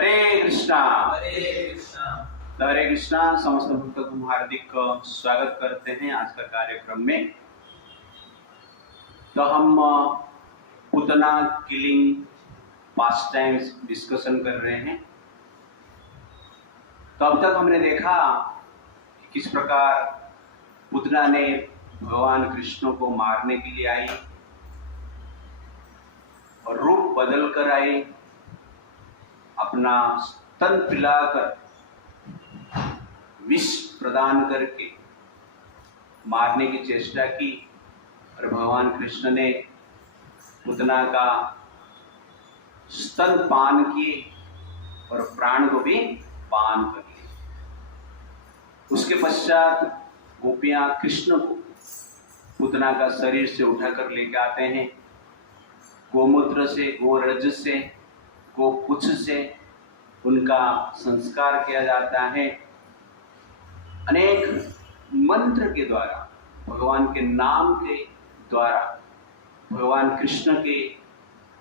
हरे कृष्णा। हरे कृष्णा समस्त भक्तों को हार्दिक स्वागत करते हैं आज का कार्यक्रम में। तो हम Putana killing past times discussion कर रहे हैं। तो अब तक हमने देखा किस प्रकार पुतना ने भगवान कृष्ण को मारने के लिए आई और रूप बदल कर आई, अपना स्तन पिलाकर विष प्रदान करके मारने की चेष्टा की और भगवान कृष्ण ने पुतना का स्तन पान किए और प्राण को भी पान कर लिए। उसके पश्चात गोपियां कृष्ण को पुतना का शरीर से उठाकर लेके आते हैं। गोमूत्र से, गोरज से, गोपुच्छ से उनका संस्कार किया जाता है। अनेक मंत्र के द्वारा, भगवान के नाम के द्वारा भगवान कृष्ण के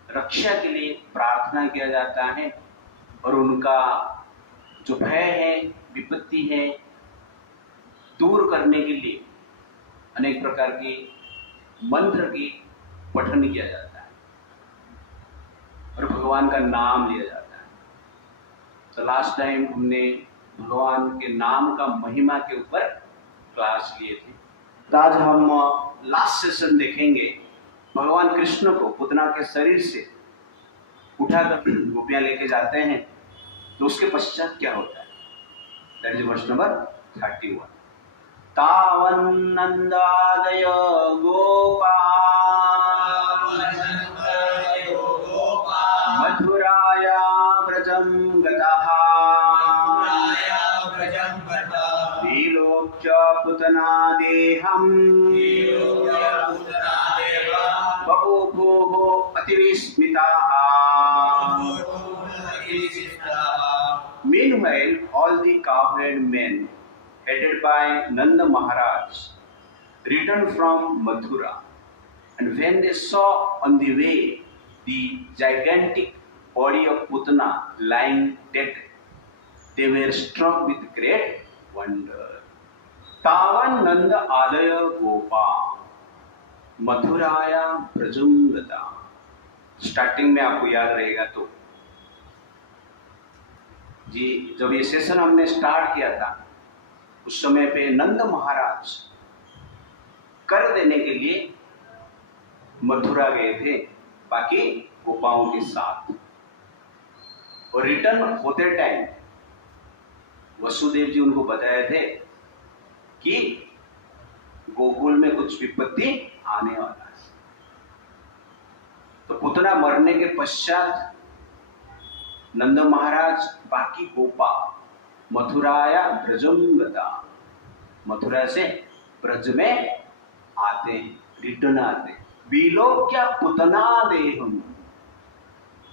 रक्षा के लिए प्रार्थना किया जाता है और उनका जो भय है, विपत्ति है, दूर करने के लिए अनेक प्रकार के मंत्र की पठन किया जाता है और भगवान का नाम लिया जाता है। तो लास्ट टाइम हमने भगवान के नाम का महिमा के ऊपर क्लास लिए थे। तो आज हम लास्ट सेशन देखेंगे। भगवान कृष्ण को पुतना के शरीर से उठाकर गोपियां लेके जाते हैं, तो उसके पश्चात क्या होता है? That is verse number 31। तावन्नंदादय गोपा मथुराया व्रजं गतः विलोक्य Putana देहम् बभूवुः अतिविस्मिताः। Meanwhile, all the cowherd men headed by Nanda Maharaj returned from Mathura, and when they saw on the way the gigantic body of Putana lying dead, they were struck with great wonder. तावन नंद आदय गोपा मथुराया व्रजं गता। Starting में आपको याद रहेगा तो जी, जब ये session हमने स्टार्ट किया था उस समय पे नंद महाराज कर देने के लिए मथुरा गए थे बाकी गोपाओं के साथ, और रिटर्न होते टाइम वसुदेव जी उनको बताए थे कि गोकुल में कुछ विपत्ति आने वाला है। तो पुतना मरने के पश्चात नंद महाराज बाकी गोपा मथुराया व्रजं गता, मथुरा से ब्रज में आते, रिटर्न आते। विलोक्य पुतना देहम्,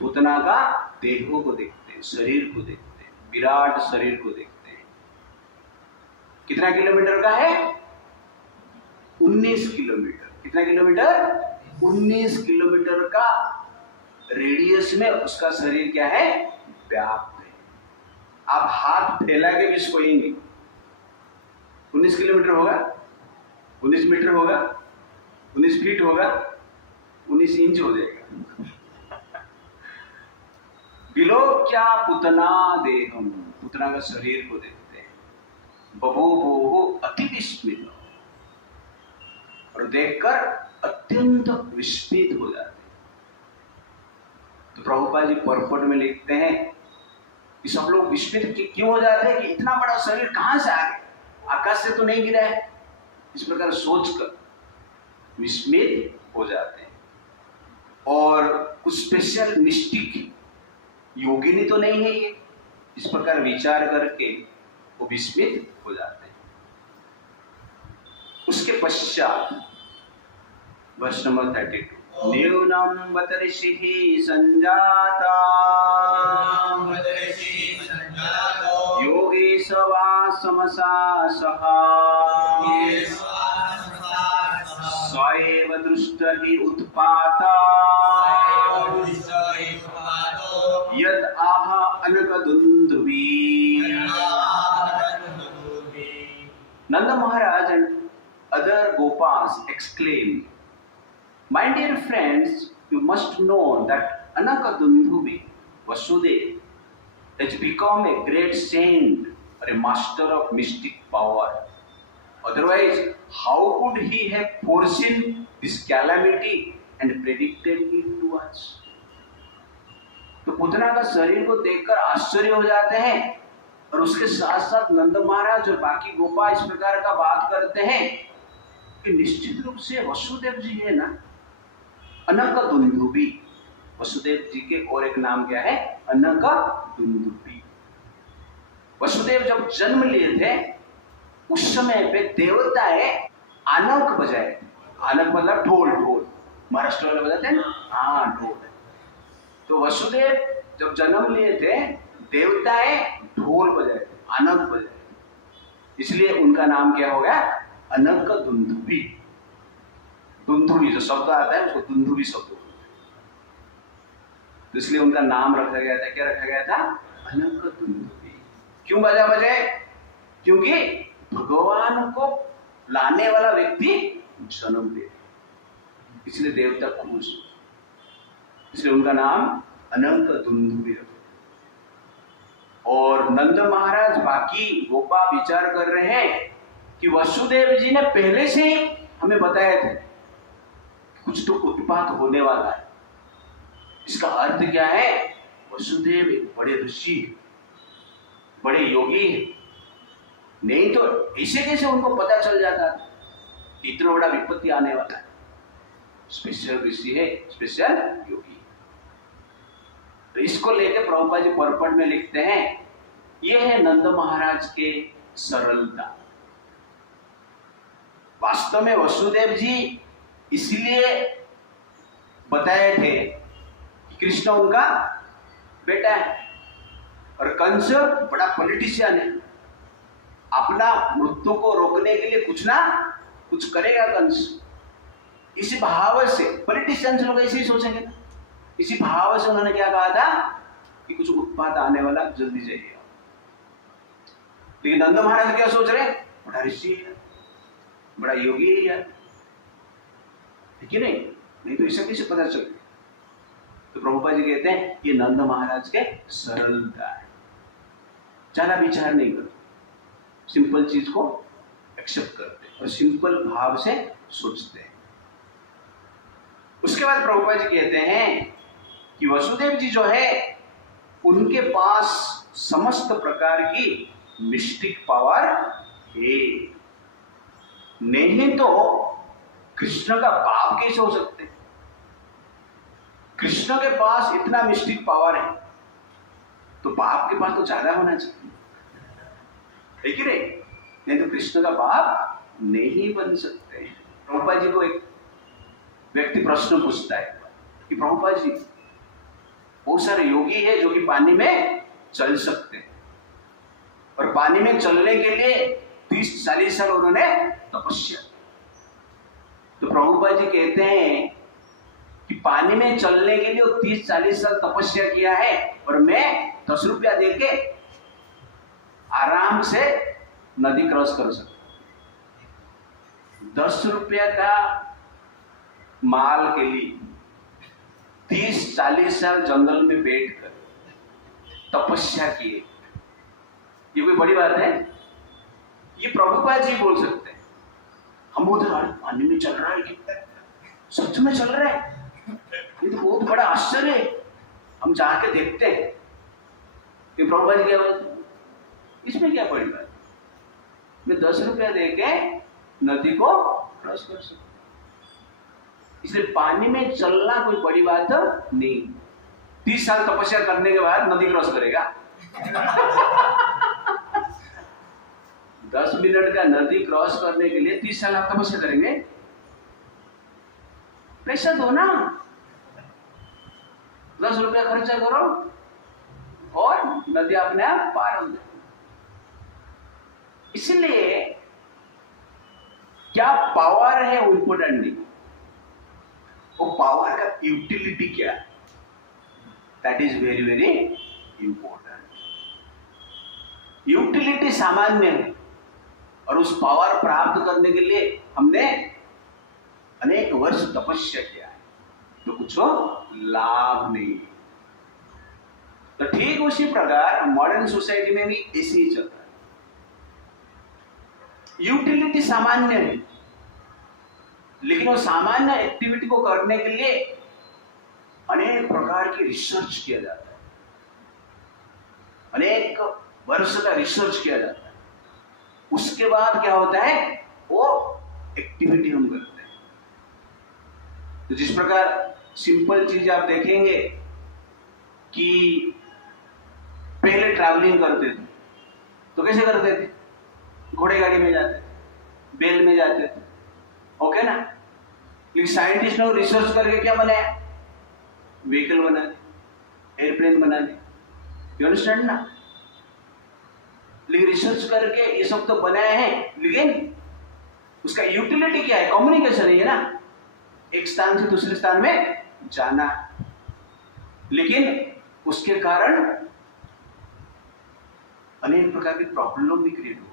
पुतना का देहों को देखते हैं, शरीर को देखते हैं, विराट शरीर को देखते हैं। कितना किलोमीटर का है? 19 किलोमीटर। कितना किलोमीटर? 19 किलोमीटर का रेडियस में उसका शरीर क्या है? व्याप्त है। आप हाथ फैला के भी इसको लेंगे, 19 किलोमीटर होगा, 19 मीटर होगा, 19 फीट होगा, 19 इंच हो जाएगा। विलोक्य पुतना देहम्, पुतना का शरीर को देखते हैं। बभूवुः अति विस्मित, और देखकर अत्यंत विस्मित हो जाते हैं। तो प्रभुपाद जी पर्पट में लिखते हैं कि सब लोग विस्मित क्यों हो जाते हैं कि इतना बड़ा शरीर कहां से आ गया, आकाश से तो नहीं गिरा है। इस प्रकार सोचकर विस्मित हो जाते हैं। और कुछ स्पेशल मिस्टिक योगिनी तो नहीं है ये, इस प्रकार विचार करके वो विस्मित हो जाते हैं। उसके पश्चात वर्ष नंबर 32। न्यूनं बत ऋषिः संजाता योगेश वा समसा सः स एव दृष्ट हि उत्पाता यद आह Anakadundubhi. Nanda Maharaj and other Gopals exclaimed, "My dear friends, you must know that Anakadundhubi, Vasudeva, has become a great saint or a master of mystic power. Otherwise, how could he have foreseen this calamity and predicted it to us?" तो पुतना का शरीर को देखकर आश्चर्य हो जाते हैं और उसके साथ साथ नंद महाराज और बाकी गोपाल इस प्रकार का बात करते हैं कि निश्चित रूप से वसुदेव जी है ना, अनकदुंदुभी। वसुदेव जी के और एक नाम क्या है? अनकदुंदुभी। वसुदेव जब जन्म लिए थे उस समय पे देवताएं आनक बजाए। आनक मतलब ढोल। ढोल महाराष्ट्र में बजाते हैं ना, हाँ ढोल। तो वसुदेव जब जन्म लिए थे देवताएं ढोल बजाए, आनक बजाए, इसलिए उनका नाम क्या हो गया? अनकदुंदुभी। दुंदुभी जो शब्द आता है उसको दुंदुभी शब्द होता है, तो इसलिए उनका नाम रखा गया था। क्या रखा गया था? अनकदुंदुभी। क्यों बजाए? क्योंकि भगवान को लाने वाला व्यक्ति जन्म दे, इसलिए देवता खुश, इसलिए उनका नाम अनकदुंदुभी रखा। और नंद महाराज बाकी गोपा विचार कर रहे हैं कि वसुदेव जी ने पहले से ही हमें बताया था कुछ तो उत्पात होने वाला है। इसका अर्थ क्या है? वसुदेव एक बड़े ऋषि है, बड़े योगी है, नहीं तो ऐसे कैसे उनको पता चल जाता कि इतना बड़ा विपत्ति आने वाला है। स्पेशल ऋषि है, स्पेशल योगी। तो इसको लेकर प्रभुपाद जी परपट में लिखते हैं, ये है नंद महाराज के सरलता। वास्तव में वसुदेव जी इसलिए बताए थे कि कृष्ण उनका बेटा है और कंस बड़ा पॉलिटिशियन है, अपना मृत्यु को रोकने के लिए कुछ ना कुछ करेगा कंस। इसी भाव से पॉलिटिशियंस लोग ऐसे ही सोचेंगे ना, इसी भाव से उन्होंने क्या कहा था कि कुछ उत्पात आने वाला, जल्दी जाइए। लेकिन नंद महाराज क्या सोच रहे? बड़ा ऋषि है, बड़ा योगी है यार, ठीक है नहीं तो इसे कैसे पता चल? तो प्रभुपाद जी कहते हैं ये नंद महाराज के सरलता है, ज्यादा विचार नहीं करते, सिंपल चीज को एक्सेप्ट करते और सिंपल भाव से सोचते हैं। उसके बाद प्रभुपाद जी कहते हैं कि वसुदेव जी जो है उनके पास समस्त प्रकार की मिस्टिक पावर है, नहीं तो कृष्ण का बाप कैसे हो सकते? कृष्ण के पास इतना मिस्टिक पावर है तो बाप के पास तो ज्यादा होना चाहिए, है कि नहीं तो कृष्ण का बाप नहीं बन सकते। प्रभुपाद जी को एक व्यक्ति प्रश्न पूछता है कि प्रभुपाद जी बहुत सारे योगी है जो कि पानी में चल सकते हैं और पानी में चलने के लिए 30-40 साल उन्होंने तपस्या। तो प्रभुपाद जी कहते हैं कि पानी में चलने के लिए 30-40 साल तपस्या किया है और मैं 10 रुपया देके आराम से नदी क्रॉस कर सकता। 10 रुपया का माल के लिए 30-40 साल जंगल में बैठकर तपस्या किए, ये कोई बड़ी बात है? ये प्रभुपाद जी बोल सकते हैं। हम उधर पानी में चल रहा है, सच में चल रहा है, ये तो बहुत बड़ा आश्चर्य है, हम जाके देखते हैं कि प्रभुपाद जी क्या बोलते, इसमें क्या बड़ी बात? मैं 10 रुपया देके नदी को क्रॉस कर सकता। इसलिए पानी में चलना कोई बड़ी बात नहीं। 30 साल तपस्या करने के बाद नदी क्रॉस करेगा 10 मिनट का नदी क्रॉस करने के लिए 30 साल आप तपस्या करेंगे? पैसा दो ना, 10 रुपया खर्चा करो और नदी अपने आप पार हो जाए। इसलिए क्या पावर है वो इंपोर्टेंट नहीं, वो पावर का यूटिलिटी क्या है, that is very very important. Utility सामान्य है और उस पावर प्राप्त करने के लिए हमने अनेक वर्ष तपस्या किया है, तो कुछ लाभ नहीं। तो ठीक उसी प्रकार मॉडर्न सोसाइटी में भी ऐसे ही चलता है। यूटिलिटी सामान्य है, लेकिन वो सामान्य एक्टिविटी को करने के लिए अनेक प्रकार की रिसर्च किया जाता है, अनेक वर्ष का रिसर्च किया जाता है। उसके बाद क्या होता है, वो एक्टिविटी हम करते हैं। तो जिस प्रकार सिंपल चीज आप देखेंगे कि पहले ट्रैवलिंग करते थे तो कैसे करते थे, घोड़े गाड़ी में जाते थे, बैल में जाते थे, ओके ना। लेकिन साइंटिस्ट ने रिसर्च करके क्या बनाया, व्हीकल बना दे, एयरप्लेन बना दे, यू अंडरस्टैंड ना। लेकिन रिसर्च करके ये सब तो बनाए हैं, लेकिन उसका यूटिलिटी क्या है, कम्युनिकेशन है ना, एक स्थान से दूसरे स्थान में जाना। लेकिन उसके कारण अनेक प्रकार की प्रॉब्लम भी क्रिएट हो।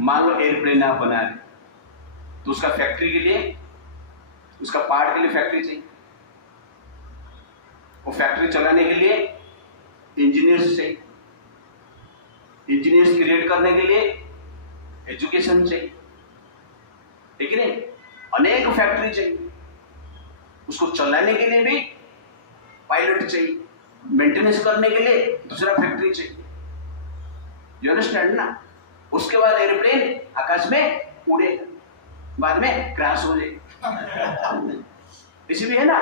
मान लो एयरप्लेन आप बना रहे, तो उसका फैक्ट्री के लिए, उसका पार्ट के लिए फैक्ट्री चाहिए। वो फैक्ट्री चलाने के लिए इंजीनियर्स चाहिए, इंजीनियर्स क्रिएट करने के लिए एजुकेशन चाहिए, ठीक है नहीं, अनेक फैक्ट्री चाहिए। उसको चलाने के लिए भी पायलट चाहिए, मेंटेनेंस करने के लिए दूसरा फैक्ट्री चाहिए, यू अंडरस्टैंड ना। उसके बाद एयरप्लेन आकाश में उड़ेगा, बाद में क्रैश हो जाएगा, इसी भी है ना।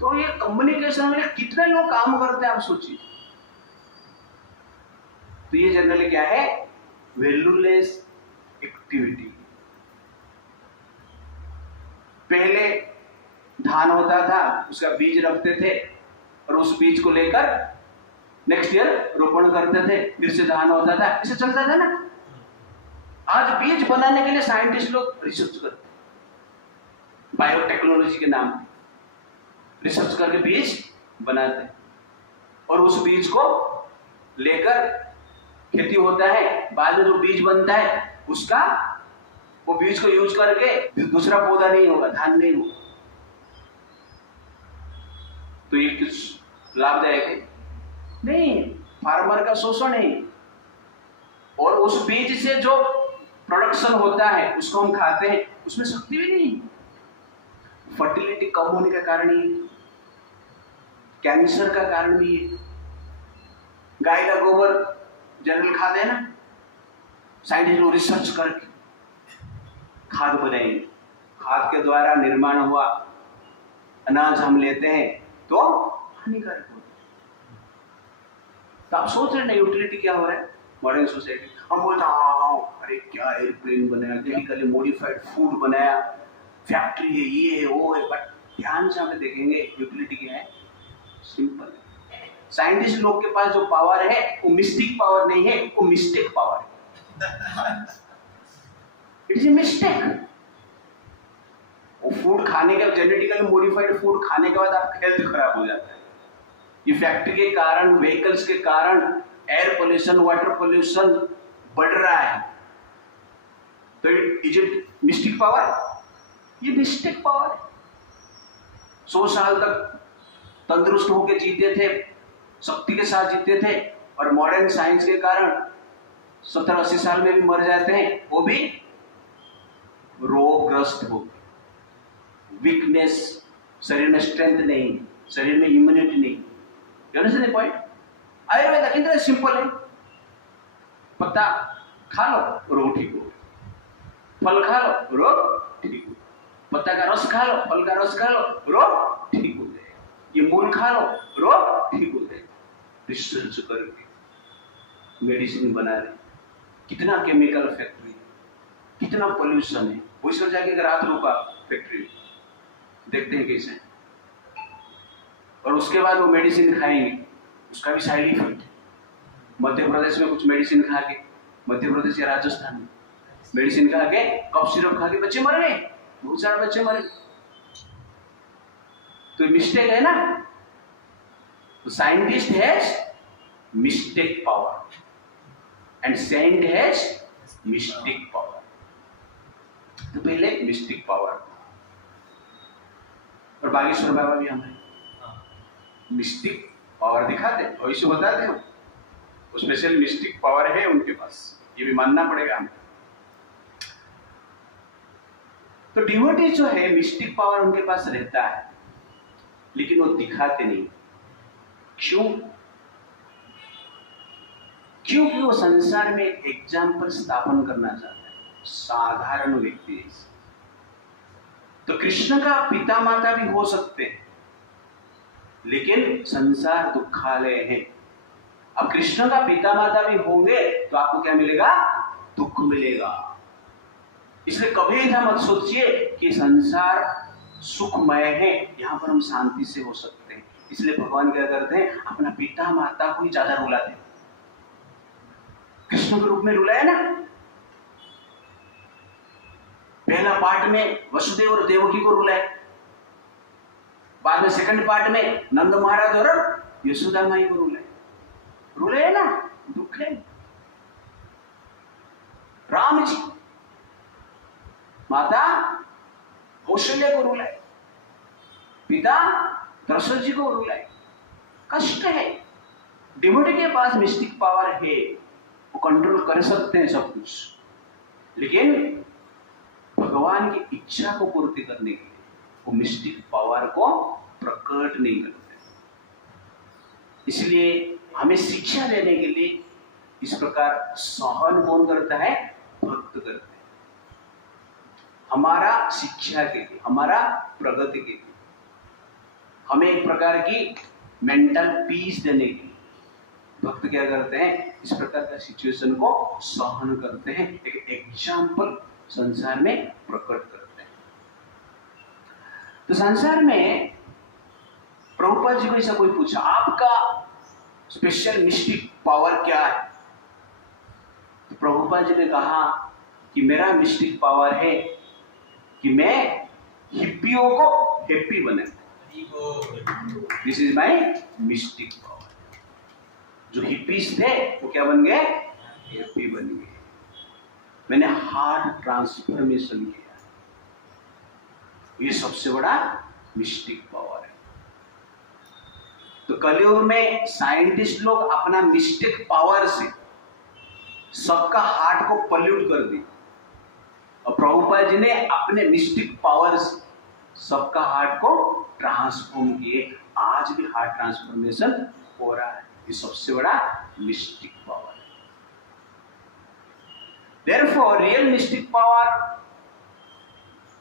तो ये कम्युनिकेशन में कितने लोग काम करते हैं आप सोचिए। तो ये जनरली क्या है, वैल्यूलेस एक्टिविटी। पहले धान होता था, उसका बीज रखते थे और उस बीज को लेकर नेक्स्ट ईयर रोपण करते थे, फिर से धान होता था, ऐसे चलता था ना। आज बीज बनाने के लिए साइंटिस्ट लोग रिसर्च करते हैं, बायोटेक्नोलॉजी के नाम पे रिसर्च करके बीज बनाते हैं, और उस बीज को लेकर खेती होता है। बाद में जो बीज बनता है उसका, वो बीज को यूज करके दूसरा पौधा नहीं होगा, धान नहीं होगा। तो ये कुछ लाभदायक है नहीं, फार्मर का शोषण है। और उस बीज से जो प्रोडक्शन होता है उसको हम खाते हैं, उसमें शक्ति भी नहीं। फर्टिलिटी कम होने का कारण ही, कैंसर का कारण भी है। गाय का गोबर जनरल खाते हैं ना, साइंटिस्ट लोग रिसर्च करके खाद बनाएंगे, खाद के द्वारा निर्माण हुआ अनाज हम लेते हैं तो हानिकारक होता है। तो आप सोच रहे ना यूटिलिटी क्या हो रहा है मॉडर्न सोसाइटी। हम बोलते अरे क्या एयरप्लेन बनाया, केमिकली मॉडिफाइड फूड बनाया, फैक्ट्री है, ये है वो है, बट ध्यान से हमें देखेंगे यूटिलिटी क्या है, सिंपल है। साइंटिस्ट लोग के पास जो पावर है वो मिस्टिक पावर नहीं है, वो मिस्टेक पावर है। It is a mistake. वो फूड खाने का, जेनेटिकली मॉडिफाइड फूड खाने के बाद आपका हेल्थ खराब हो जाता है। ये फैक्ट्री के कारण, व्हीकल्स के कारण एयर पोल्यूशन, वाटर पोल्यूशन बढ़ रहा है। तो इज इट मिस्टिक पावर? ये मिस्टेक पावर है। 100 साल तक तंदुरुस्त होकर जीते थे, शक्ति के साथ जीते थे, और मॉडर्न साइंस के कारण 70-80 साल में भी मर जाते हैं, वो भी रोगग्रस्त हो, वीकनेस, शरीर में स्ट्रेंथ नहीं, शरीर में इम्यूनिटी नहीं। You understand the point? Ayurveda कितना सिंपल है, पत्ता खा लो रोग ठीक हो, फल खा लो रोग ठीक हो, पत्ता का रस खा लो, फल का रस खा लो, रोग ठीक हो जाए, ये मूल खा लो, रोग ठीक हो जाए। रिसर्च करके मेडिसिन बना रहे, कितना केमिकल फैक्ट्री, कितना पोल्यूशन है। वही सब जाके रात रुका फैक्ट्री देखते हैं कैसे, और उसके बाद वो मेडिसिन खाएंगे, उसका भी साइड इफेक्ट है। मध्य प्रदेश में कुछ मेडिसिन खा के, मध्य प्रदेश या राजस्थान में मेडिसिन खा के, कफ सिरप खा के बच्चे मर गए, बहुत सारे बच्चे मरे। तो मिस्टेक है ना, तो scientist has mistake power and saint has mystic power. तो पहले मिस्टिक पावर, और बागेश्वर बाबा भी हमें मिस्टिक पावर दिखाते, भविष्य बताते हो, स्पेशल मिस्टिक पावर है उनके पास, ये भी मानना पड़ेगा हमें। तो डिवोटी जो है मिस्टिक पावर उनके पास रहता है, लेकिन वो दिखाते नहीं। क्यों? क्योंकि वो संसार में एक एग्जाम्पल स्थापन करना चाहता है, साधारण व्यक्ति है। तो कृष्ण का पिता माता भी हो सकते हैं, लेकिन संसार दुखालय है। अब कृष्ण का पिता माता भी होंगे तो आपको क्या मिलेगा? दुख मिलेगा। इसलिए कभी ऐसा मत सोचिए कि संसार सुखमय है, यहां पर हम शांति से हो सकते हैं। इसलिए भगवान क्या करते हैं, अपना पिता माता को ही ज्यादा रुलाते हैं। कृष्ण के रूप में रुलाया ना, पहला पार्ट में वसुदेव और देवकी को रुलाया, बाद में सेकंड पार्ट में नंद महाराज और यशोदा माई को रुलाया ना, दुख है। राम जी माता कौशल्य को रुलाए, पिता दशरथ जी को रुलाए, कष्ट है। डिवोटी के पास मिस्टिक पावर है, वो कंट्रोल कर सकते हैं सब कुछ, लेकिन भगवान की इच्छा को पूर्ति करने के लिए वो मिस्टिक पावर को प्रकट नहीं करते। इसलिए हमें शिक्षा देने के लिए इस प्रकार सहन कौन करता है? भक्त करते हैं। हमारा शिक्षा के लिए, हमारा प्रगति के लिए, हमें एक प्रकार की मेंटल पीस देने के लिए भक्त क्या करते हैं? इस प्रकार का सिचुएशन को सहन करते हैं, एक एग्जाम्पल संसार में प्रकट करते हैं। तो संसार में प्रभुपाद जी को ऐसा कोई पूछा, आपका स्पेशल मिस्टिक पावर क्या है? तो प्रभुपाद जी ने कहा कि मेरा मिस्टिक पावर है कि मैं हिप्पियों को हैप्पी बना। This is my mistake power. जो हिप्पीज थे वो क्या बन गए? हैप्पी बन गए। मैंने हार्ट ट्रांसफॉर्मेशन किया, ये सबसे बड़ा मिस्टिक पावर है। तो कलयुग में साइंटिस्ट लोग अपना मिस्टिक पावर से सबका हार्ट को पॉल्यूट कर दी, और प्रभुपाद जी ने अपने मिस्टिक पावर से सबका हार्ट को ट्रांसफॉर्म किए। आज भी हार्ट ट्रांसफॉर्मेशन हो रहा है, ये सबसे बड़ा मिस्टिक पावर है। Therefore, real mystic power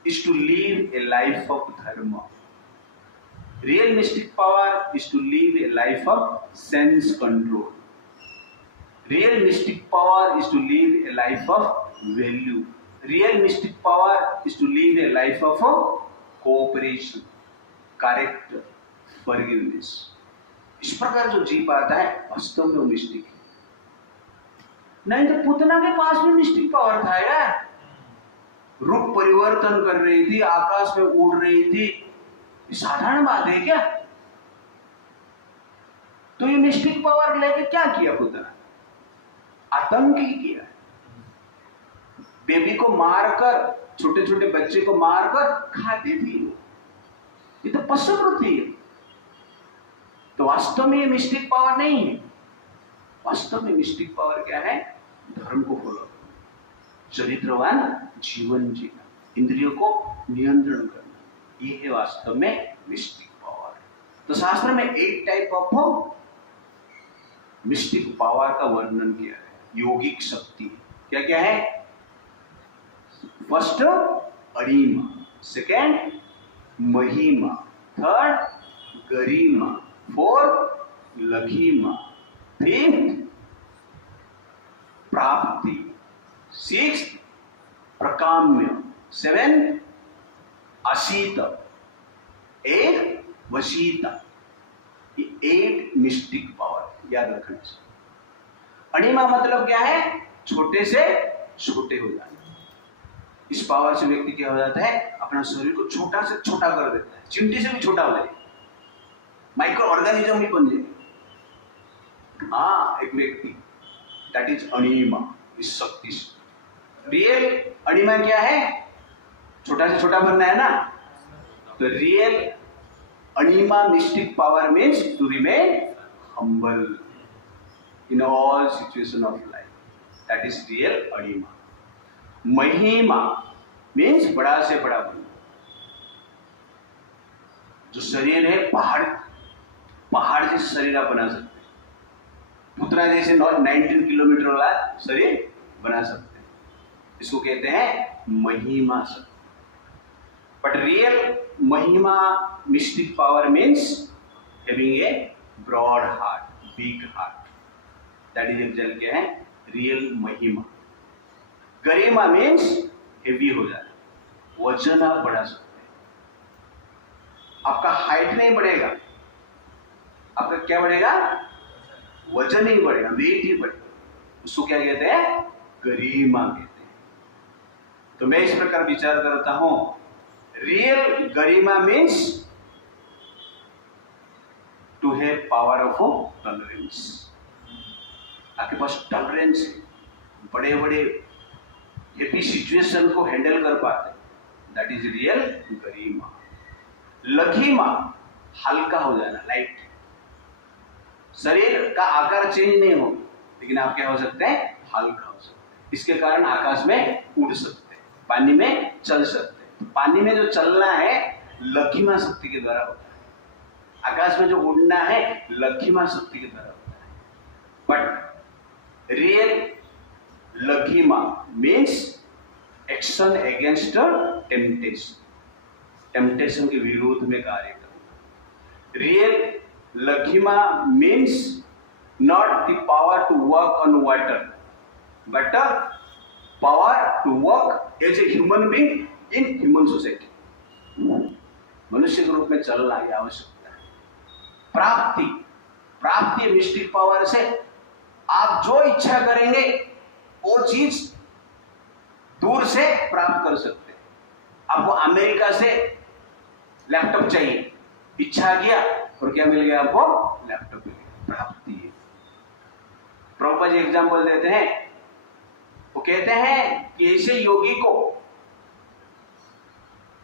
is to live a life of dharma. Real mystic power is to live a life of sense control. Real mystic power is to live a life of value. Real mystic power is to live a life of cooperation, character, forgiveness. इस प्रकार जो जी पाता है वास्तव में वो mistake है। नहीं तो पुतना के पास भी मिस्टिक पावर था यार, रूप परिवर्तन कर रही थी, आकाश में उड़ रही थी, ये साधारण बात है क्या? तो ये मिस्टिक पावर लेके क्या किया पुतना? आतंक ही किया। बेबी को मारकर, छोटे छोटे बच्चे को मारकर खाती थी, ये तो पशु वृत्ति है। तो वास्तव में ये मिस्टिक पावर नहीं है। वास्तव में मिस्टिक पावर क्या है? धर्म को फॉलो करना, चरित्रवान जीवन जीना, इंद्रियों को नियंत्रण करना, ये है वास्तव में मिस्टिक पावर। तो शास्त्र में 8 टाइप ऑफ मिस्टिक पावर का वर्णन किया है, योगिक शक्ति। क्या क्या है? फर्स्ट अरिमा, सेकेंड महिमा, थर्ड गरिमा, फोर्थ लघिमा, फिफ्थ प्राप्ति, सिक्स्थ प्रकाम्य, सेवेंथ अशीत, एट वशीता। ये 8 मिस्टिक पावर याद रखना चाहिए। अणिमा मतलब क्या है? छोटे से छोटे हो जाना। इस पावर से व्यक्ति क्या हो जाता है? अपना शरीर को छोटा से छोटा कर देता है, चिमटी से भी छोटा हो जाएगा, माइक्रो ऑर्गेनिज्म ही बन जाएगा। हाँ, एक व्यक्ति, दैट इज अणिमा, इस शक्ति से। रियल अणिमा क्या है? छोटा से छोटा बनना है ना, तो रियल अणिमा mystic power means to remain humble in all situation of life, that is real अणिमा। महिमा मीन्स बड़ा से बड़ा बनना। जो शरीर है, पहाड़ जैसे शरीर आप बना सकते हैं, पुतना जैसे 19 किलोमीटर वाला शरीर बना सकते हैं, इसको कहते हैं महिमा शक्ति। बट रियल महिमा mystic power means having a broad heart, big heart, that is actually क्या है? रियल महिमा। गरिमा मीन्स हेवी हो जाना, वजन आप बढ़ा सकते हैं। आपका हाइट नहीं बढ़ेगा, आपका क्या बढ़ेगा? वजन नहीं बढ़ेगा, वेट ही बढ़ेगा। उसको क्या कहते हैं? गरिमा कहते हैं। तो मैं इस प्रकार विचार करता हूं, रियल गरिमा means to have power of tolerance. आपके पास टॉलरेंस है, बड़े बड़े हैप्पी सिचुएशन को हैंडल कर पाते, दैट इज रियल गरिमा। लघिमा, हल्का हो जाना, लाइट। शरीर का आकार चेंज नहीं हो, लेकिन आप क्या हो सकते हैं? हल्का हो सकते हैं। इसके कारण आकाश में उड़ सकते हैं, पानी में चल सकते हैं। तो पानी में जो चलना है लघिमा शक्ति के द्वारा होता है, आकाश में जो उड़ना है लघिमा शक्ति के द्वारा होता है। बट रियल लघिमा means action against temptation, temptation के विरोध में कार्य करना। रियल लघिमा means not the power to work on water, but power to work as a human being in human society. मनुष्य के रूप में चलना यह आवश्यकता है। प्राप्ति मिस्टिक पावर से आप जो इच्छा करेंगे वो चीज दूर से प्राप्त कर सकते हैं। आपको अमेरिका से लैपटॉप चाहिए, इच्छा किया और क्या मिल गया? आपको लैपटॉप मिल गया, प्राप्ति है। प्रभुपाद जी एग्जाम्पल देते हैं, वो कहते हैं कि ऐसे योगी को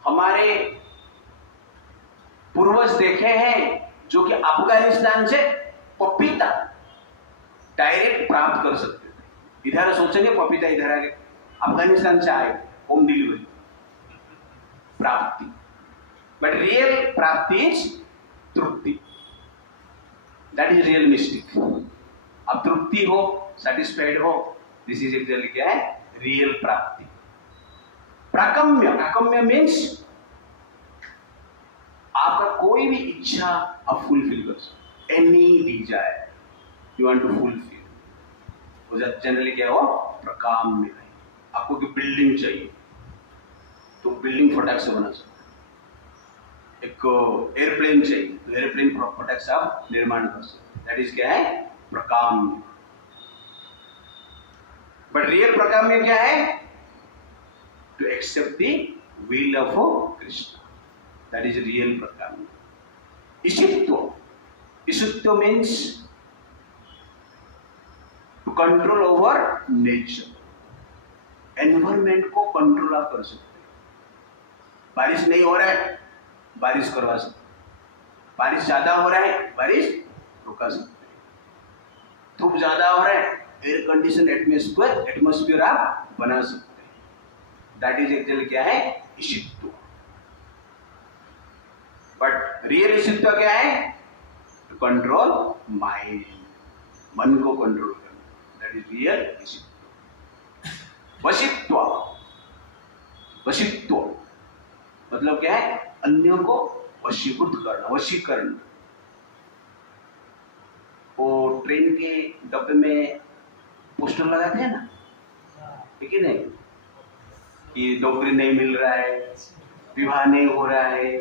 हमारे पूर्वज देखे हैं जो कि अफगानिस्तान से पपीता डायरेक्ट प्राप्त कर सकते थे। इधर सोचेंगे पपीता इधर आ गए, अफगानिस्तान से आए, होम डिलीवरी, प्राप्ति। बट रियल प्राप्ति is Tripti, that is real mistake. अब तृप्ति हो, सेटिस्फाइड हो, दिस इज एक्चुअली क्या है? रियल प्राप्ति। प्राकम्य मीन्स आपका कोई भी इच्छा आप फुलफिल कर सकते, any desire you want to fulfil, वो जनरली क्या हो? प्रकाम्य है। आपको की बिल्डिंग चाहिए तो बिल्डिंग फटाक से बना सकते, एक एयरप्लेन चाहिए तो एयरप्लेन फटाक से आप निर्माण कर सकते, दैट इज क्या है? प्रकाम्य। बट रियल प्रकाम्य क्या है? To accept the will of Krishna, that is real प्रकाम्य। ईशित्व means to control over nature, environment को कंट्रोल आप कर सकते हैं। बारिश नहीं हो रहा है, बारिश करवा सकते, बारिश ज्यादा हो रहा है, बारिश रुका सकते, धूप ज्यादा हो रहा है, एयर कंडीशन एटमॉस्फेयर आप बना सकते हैं, दैट इज एक्चुअली क्या है? ईशित्व। बट रियल ईशित्व क्या है? टू कंट्रोल माइंड, मन को कंट्रोल करना, दैट इज रियल ईशित्व। वशित्व मतलब क्या है? अन्यों को वशीभूत करना, वशीकरण। वो ट्रेन के डब्बे में पोस्टर लगाते हैं ना, ठीक है नहीं, कि नौकरी नहीं मिल रहा है, विवाह नहीं हो रहा है,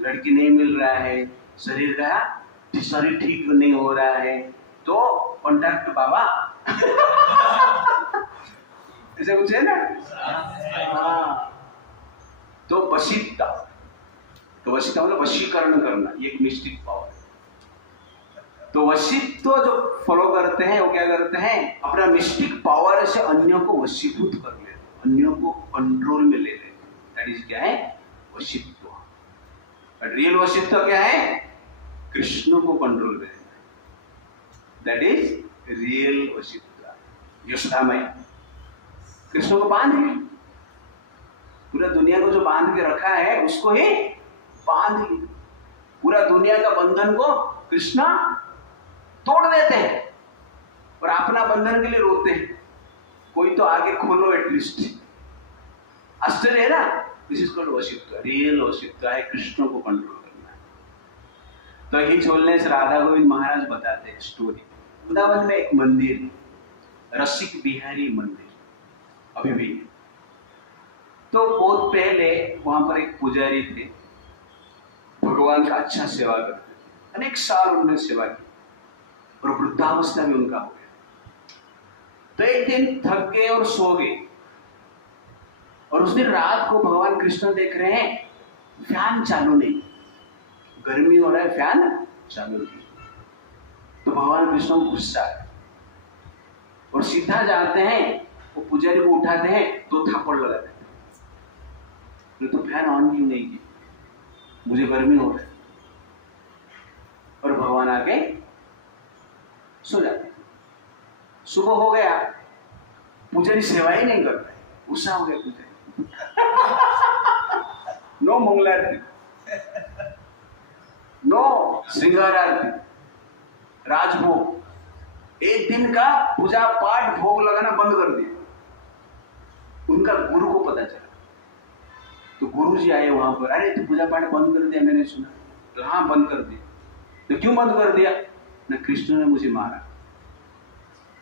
लड़की नहीं मिल रहा है, शरीर ठीक नहीं हो रहा है, तो कॉन्टैक्ट बाबा ऐसा कुछ है ना? हाँ। तो वशीता मतलब वशीकरण करना, ये एक मिस्टिक पावर है। तो वशीत्व जो फॉलो करते हैं वो क्या करते हैं, अपना मिस्टिक पावर से अन्यों को वशीभूत कर लेते, अन्यों को कंट्रोल में ले लेते। दैट इज क्या है, वशीत्व। रियल वशीत्व क्या है, कृष्ण को कंट्रोल में लेना। दैट इज रियल वशीत्व। यशोदा मैया कृष्ण को बांध ली, पूरा दुनिया को जो बांध के रखा है उसको ही बांध ली। पूरा दुनिया का बंधन को कृष्ण तोड़ देते हैं और अपना बंधन के लिए रोते हैं, कोई तो आगे खोलो एटलीस्ट। आश्चर्य है ना। दिस इज कॉल्ड वशीत्व। रियल वशीत्व है कृष्ण को कंट्रोल करना। तो ही छोड़ने से राधा गोविंद महाराज बताते हैं स्टोरी। वृंदावन में एक मंदिर, रसिक बिहारी मंदिर अभी भी। तो बहुत पहले वहां पर एक पुजारी थे, भगवान का अच्छा सेवा करते थे। अनेक साल उन्होंने सेवा की और वृद्धावस्था में उनका हो गया। तो एक दिन थक गए और सो गए, और उस दिन रात को भगवान कृष्ण देख रहे हैं फैन चालू नहीं, गर्मी हो रहा है, फैन चालू नहीं। तो भगवान कृष्ण को गुस्सा है और सीधा जाते हैं, वो पुजारी को उठाते हैं, 2 थप्पड़ लगाते हैं। तो फैन ऑन क्यों नहीं किया, मुझे गर्मी हो रहा है। और भगवान आके सो जाते। सुबह हो गया, पुजारी सेवा ही नहीं कर रहे, गुस्सा हो गया पुजारी। नो मंगलारती, नो श्रृंगार आरती, राजभोग, एक दिन का पूजा पाठ भोग लगाना बंद कर दिया। उनका गुरु को पता चला, तो गुरु जी आए वहां पर। अरे तो पूजा पाठ बंद कर दिया, मैंने सुना। तो हाँ बंद कर दिया। तो क्यों बंद कर दिया, ना कृष्ण ने मुझे मारा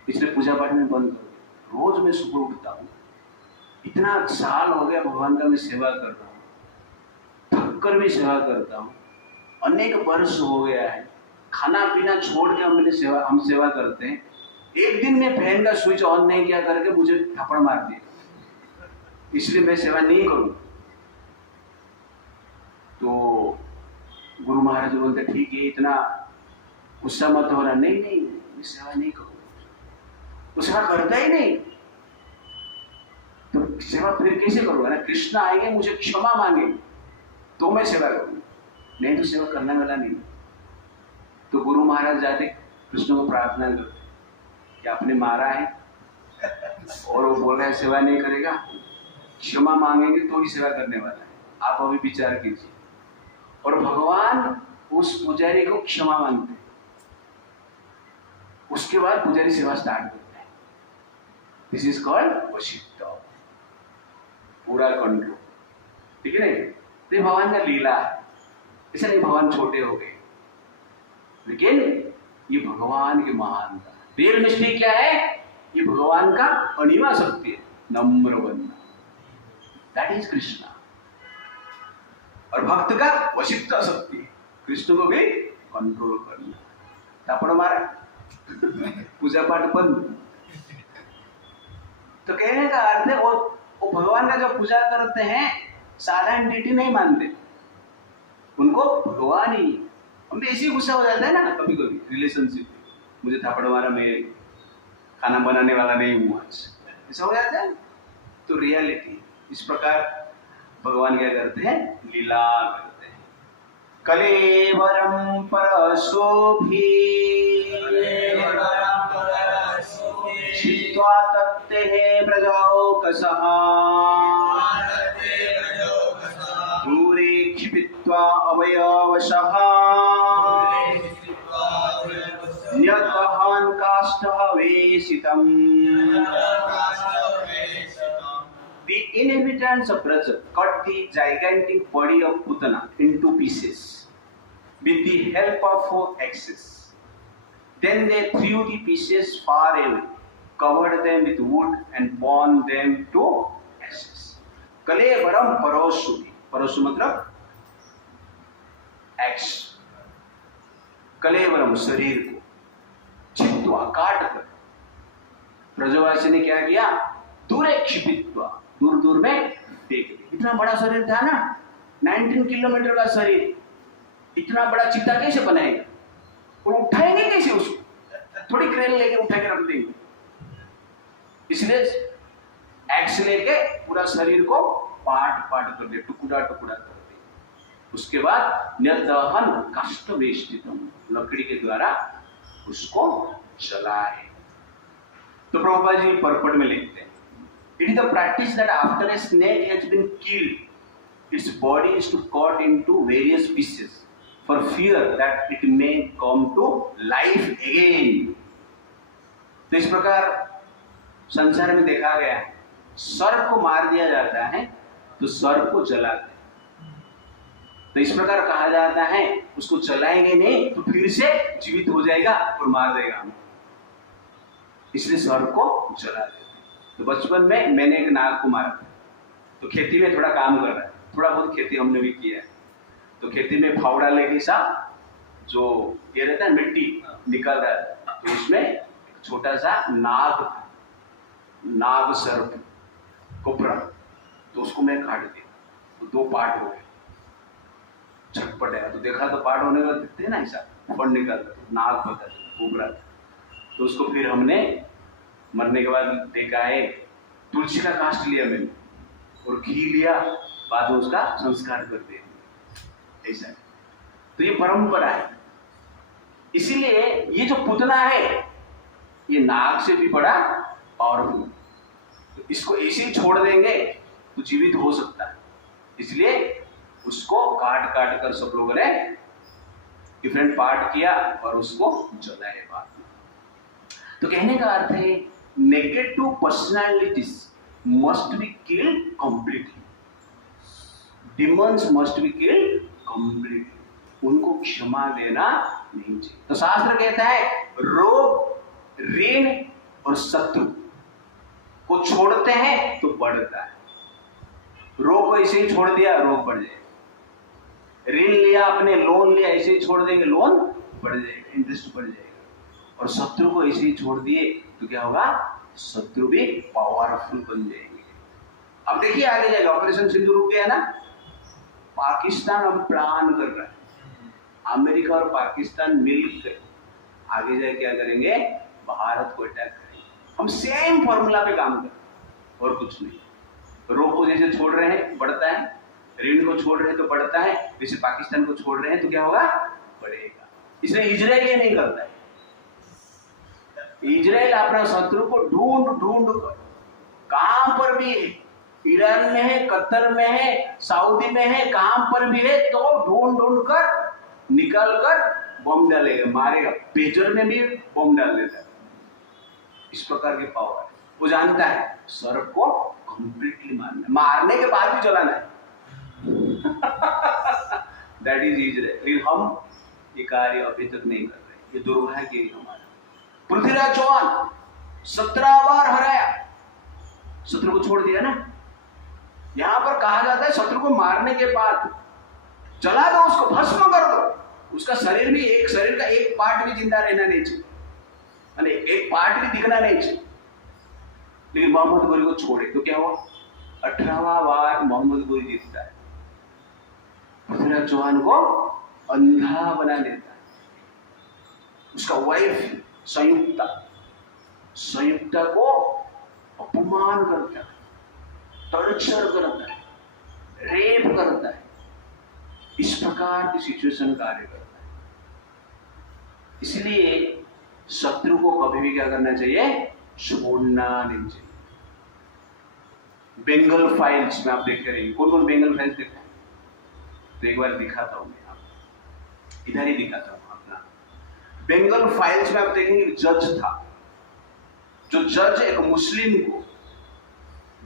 इसलिए पूजा पाठ में बंद कर दिया। रोज मैं सुबह उठता हूँ, इतना साल हो गया भगवान का मैं सेवा कर रहा हूँ, थक कर भी सेवा करता हूँ, अनेक वर्ष हो गया है, खाना पीना छोड़ के हम सेवा करते हैं। एक दिन में फैन का स्विच ऑन नहीं किया करके मुझे थप्पड़ मार दिया, इसलिए मैं सेवा नहीं करूँ। तो गुरु महाराज बोलते ठीक है, इतना गुस्सा मत हो रहा। नहीं नहीं, मैं सेवा नहीं करूँ। वो सेवा करता ही नहीं, तो सेवा फिर कैसे करूँगा ना। कृष्ण आएंगे, मुझे क्षमा मांगे तो मैं सेवा करूँ, नहीं तो सेवा करने वाला नहीं। तो गुरु महाराज जाते कृष्ण को प्रार्थना करते कि आपने मारा है और वो बोल रहा है सेवा नहीं करेगा, क्षमा मांगेंगे तो ही सेवा करने वाला है, आप अभी विचार कीजिए। और भगवान उस पुजारी को क्षमा मांगते हैं, उसके बाद पुजारी सेवा स्टार्ट करते हैं। दिस इज कॉल्ड वशीत्व, पूरा कंट्रोल। ठीक है ना। तो भगवान का लीला है, ऐसा नहीं भगवान छोटे हो गए, लेकिन ये भगवान की महानता। रियल मिस्ट्री क्या है, ये भगवान का अनिवा शक्ति है, नम्र बनना। That is Krishna. और भक्त का वशीत्व शक्ति है, कृष्ण को भी कंट्रोल करना। थप्पड़ मारा, पूजा पाठ बंद। तो कहने का अर्थ है वो भगवान का जो पूजा करते हैं साधारण डिटी नहीं मानते, उनको भगवान ही। हम ऐसे गुस्सा हो जाता है ना कभी कभी रिलेशनशिप, मुझे थप्पड़ मारा, मैं खाना बनाने वाला नहीं हूँ आज, ऐसा हो जाता है। तो रियलिटी इस प्रकार भगवान क्या करते हैं, लीला करते हैं। कलेवरम परशोभी छित्वा तत्ते ब्रजौकसः दूरे क्षिपित्वा अवयवशः न्यद्वहान् काष्ठः वेशितम्। The inhabitants of Braja cut the gigantic body of Putana into pieces with the help of axes. Then they threw the pieces far away, covered them with wood and burned them to ashes. कलेवरम परोशु, परोशु मतलब x. कलेवरम शरीर को, छित्वा काट कर, ब्रजवासी ने क्या किया, दूरे क्षिपित्वा, दूर दूर में फेंक दिया। इतना बड़ा शरीर था ना, 19 किलोमीटर का शरीर, इतना बड़ा चिता कैसे बनाएगा। और उठाएंगे कैसे उसको? थोड़ी क्रेन लेके उठा के रख देंगे। इसलिए एक्स लेके पूरा शरीर को पार्ट पार्ट कर दे, टुकड़ा टुकड़ा कर दे। उसके बाद न्यदहन काष्ठवेष्टितम, लकड़ी के द्वारा उसको जलाए। तो प्रभुपाद जी परपट में लिखते हैं, it is the practice that after a snake has been killed, its body is to cut into various pieces for fear that it may come to life again। तो इस प्रकार संसार में देखा गया है, सर्प को मार दिया जाता है तो सर्प को जलाते हैं। तो इस प्रकार कहा जाता है उसको जलाएंगे नहीं तो फिर से जीवित हो जाएगा और मार देगा हमें, इसलिए सर्प को जला देते हैं। तो बचपन में मैंने एक नाग को मारा था, तो खेती में थोड़ा काम कर रहा है, थोड़ा बहुत खेती हमने भी किया है। तो खेती में फावड़ा लेके सा जो ये रहता है मिट्टी निकल रहा है, तो उसमें एक छोटा सा नाग सर्प कोबरा, तो उसको मैं काट दिया, तो 2 पार्ट हो गए। झटपट है तो देखा तो पार्ट होने का दिखते हैं ना, ऐसा फंड निकल रहा, तो नाग पता कोबरा। तो उसको फिर हमने मरने के बाद देखा है, तुलसी का काष्ठ लिया मैंने और घी लिया, बाद में उसका संस्कार कर दिया, ऐसा। तो ये परंपरा है। इसीलिए ये जो पुतना है ये नाग से भी बड़ा पावरफुल, तो इसको ऐसे ही छोड़ देंगे तो जीवित हो सकता है, इसलिए उसको काट काट कर सब लोगों ने डिफरेंट पार्ट किया और उसको जलाए बाद में। तो कहने का अर्थ है negative personalities must be killed completely, demons must be killed completely, उनको क्षमा देना नहीं चाहिए। तो शास्त्र कहता है रोग, ऋण और शत्रु को छोड़ते हैं तो बढ़ता है। रोग को ऐसे ही छोड़ दिया, रोग बढ़ जाएगा। ऋण लिया आपने, लोन लिया, ऐसे ही छोड़ देंगे, लोन बढ़ जाएगा, इंटरेस्ट बढ़ जाएगा। और शत्रु को ऐसे ही छोड़ दिए तो क्या होगा, शत्रु भी पावरफुल बन जाएंगे। अब देखिए आगे जाएगा, ऑपरेशन सिंधु रुक गया ना, पाकिस्तान अब प्लान कर रहा है, अमेरिका और पाकिस्तान मिलकर आगे जाए क्या करेंगे, भारत को अटैक करेंगे। हम सेम फॉर्मूला पे काम कर रहे और कुछ नहीं। रोग को जैसे छोड़ रहे हैं बढ़ता है, ऋण को छोड़ रहे हैं तो बढ़ता है, जैसे पाकिस्तान को छोड़ रहे हैं तो क्या होगा, बढ़ेगा। इसलिए इजराइल ये नहीं करता है। इजराइल अपना शत्रु को ढूंढ ढूंढ कर, कहां पर भी है, ईरान में है, कतर में है, सऊदी में है, कहां पर भी है, तो ढूंढ ढूंढ कर निकाल कर बम डालेगा, मारेगा। पेजर में भी बम डाल देता है। इस प्रकार की पावर है। वो जानता है सर्प को कंप्लीटली मारना, मारने के बाद भी जलाना है। That is Israel. हम ये कार्य अभी तक नहीं कर रहे, ये दुर्भाग्य है हमारा। पृथ्वीराज चौहान 17 बार हराया, शत्रु को छोड़ दिया ना। यहां पर कहा जाता है शत्रु को मारने के बाद जला दो, उसको भस्म कर दो, उसका शरीर भी, एक शरीर का एक पार्ट भी जिंदा रहना नहीं चाहिए, एक पार्ट भी दिखना नहीं चाहिए। लेकिन मोहम्मद गोरी को छोड़े तो क्या हुआ, 18वां बार मोहम्मद गोरी जीतता है, पृथ्वीराज चौहान को अंधा बना देता है। उसका वाइफ संयुक्ता को अपमान करता है, टॉर्चर करता है, रेप करता है, इस प्रकार की सिचुएशन कार्य करता है। इसलिए शत्रु को कभी भी क्या करना चाहिए, छोड़ना नहीं चाहिए। बेंगल फाइल्स में आप देख रहे हैं, कौन कौन बेंगल फाइल्स देखा है, तो एक बार दिखाता हूं मैं आपको, इधर ही दिखाता हूं अपना। बेंगल फाइल्स में आप देखेंगे जज था, जो जज एक मुस्लिम को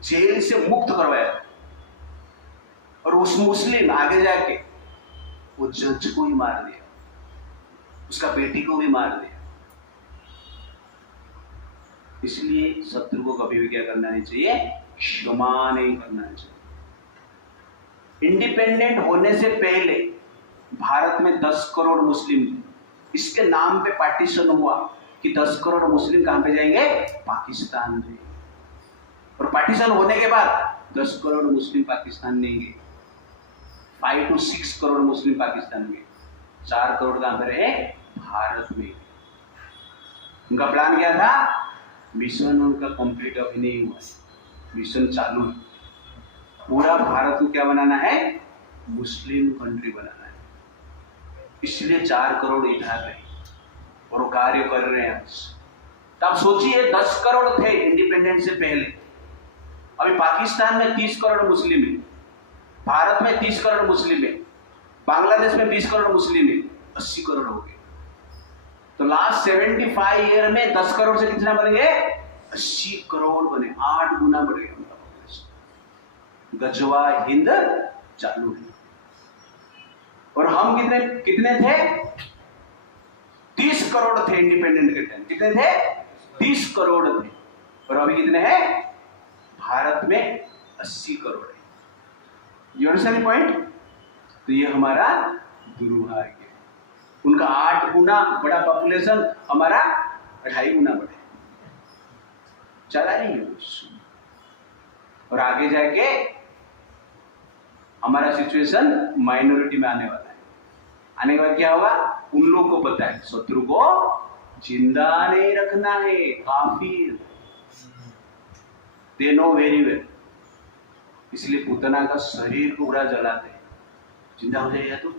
जेल से मुक्त करवाया, और उस मुस्लिम आगे जाके वो जज को ही मार दिया, उसका बेटी को भी मार दिया। इसलिए शत्रु को कभी भी क्या करना नहीं चाहिए, क्षमा नहीं करना चाहिए। इंडिपेंडेंट होने से पहले भारत में 10 करोड़ मुस्लिम थे। इसके नाम पे पार्टीशन हुआ कि 10 करोड़ मुस्लिम कहां पे जाएंगे, पाकिस्तान में। और पार्टीशन होने के बाद 10 करोड़ मुस्लिम पाकिस्तान नहीं गए, 5 to 6 करोड़ मुस्लिम पाकिस्तान में, 4 करोड़ कहां पे रहे, भारत में। उनका प्लान क्या था? मिशन उनका कंप्लीट अभी नहीं हुआ, मिशन चालू है। पूरा भारत को क्या बनाना है? मुस्लिम कंट्री बनाना है। इसलिए 4 करोड़ इधर रहे और वो कार्य कर रहे हैं आज। तो आप सोचिए 10 करोड़ थे इंडिपेंडेंस से पहले, अभी पाकिस्तान में 30 करोड़ मुस्लिम है, भारत में 30 करोड़ मुस्लिम है, बांग्लादेश में 20 करोड़ मुस्लिम है, 80 करोड़ हो गए। तो लास्ट 75 ईयर में 10 करोड़ से कितना बन गए? 80 करोड़ बने, 8 गुना बढ़ गया उनका पॉपुलेशन। गजवा हिंद चालू है। और हम कितने थे? 30 करोड़ थे इंडिपेंडेंट के टाइम। कितने थे? 30 करोड़ थे। और अभी कितने हैं? भारत में 80 करोड़ है। You understand point? तो ये हमारा दुर्भाग्य है। उनका 8 गुना बड़ा पॉपुलेशन, हमारा 2.5 गुना बड़ा। चला नहीं है कुछ। और आगे जाके हमारा सिचुएशन माइनॉरिटी में आने वाला है। आने के बाद क्या होगा? उन लोग को पता है शत्रु को जिंदा नहीं रखना है, काफिर। दे नो वेरी वेल। इसलिए पुतना का शरीर को पूरा जलाते हैं, जिंदा हो जाएगा तो।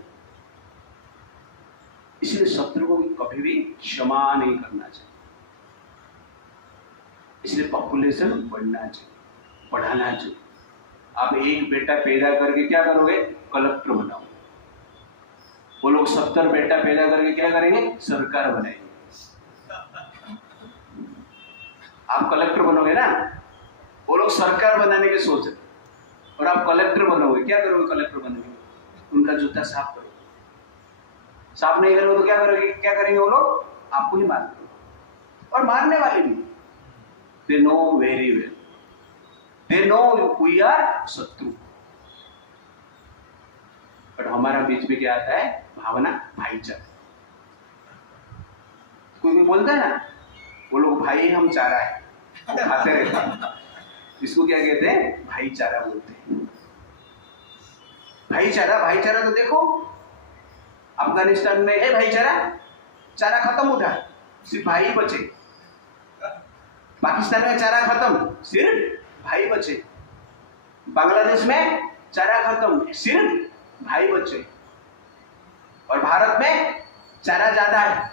इसलिए शत्रु को कभी भी क्षमा नहीं करना चाहिए। इसलिए पॉपुलेशन बढ़ना चाहिए, बढ़ाना चाहिए। आप एक बेटा पैदा करके क्या करोगे? कलेक्टर बनाओगे। वो लोग 70 बेटा पैदा करके क्या करेंगे? सरकार बनाएंगे। आप कलेक्टर बनोगे ना, वो लोग सरकार बनाने के सोच रहे, और आप कलेक्टर बनोगे। क्या करोगे कलेक्टर बनोगे? उनका जूता साफ करोगे। साफ नहीं करोगे तो क्या करोगे? क्या करेंगे वो लोग? आपको ही मारेंगे, और मारने वाले भी। They know very well, they know we are शत्रु। पर हमारा बीच में क्या आता है? भावना भाईचारा। कोई बोलता है ना, वो लोग भाई हम चारा है, खाते रहते हैं। इसको क्या कहते हैं? भाईचारा बोलते हैं। भाईचारा, भाईचारा तो देखो अफगानिस्तान में है भाईचारा, चारा खत्म हो गया, सिर्फ भाई बचे। पाकिस्तान में चारा खत्म, सिर्फ भाई बचे। बांग्लादेश में चारा खत्म, सिर्फ भाई बचे। और भारत में चारा ज्यादा है,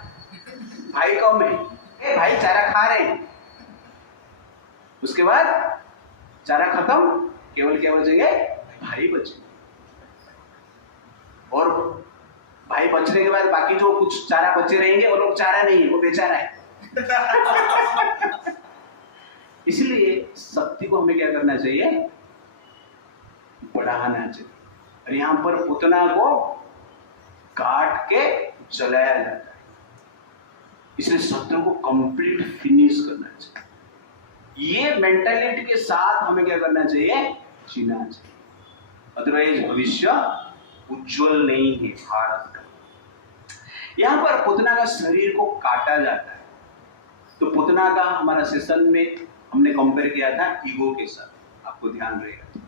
भाई कम है। भाई चारा खा रहे हैं, उसके बाद चारा खत्म, केवल क्या बचेंगे? भाई बचेंगे। और भाई बचने के बाद बाकी जो कुछ चारा बचे रहेंगे, वो लोग चारा नहीं है, वो बेचारा है। इसलिए शक्ति को हमें क्या करना चाहिए? बढ़ाना चाहिए। और यहां पर पुतना को काट के जलाया जाता है। इसलिए शत्रु को कंप्लीट फिनिश करना चाहिए। ये मेंटालिटी के साथ हमें क्या करना चाहिए? जीना चाहिए। अदरवाइज भविष्य उज्जवल नहीं है भारत का। यहां पर पुतना का शरीर को काटा जाता है। तो पुतना का हमारा सेशन में हमने कंपेयर किया था ईगो के साथ, आपको ध्यान रहेगा।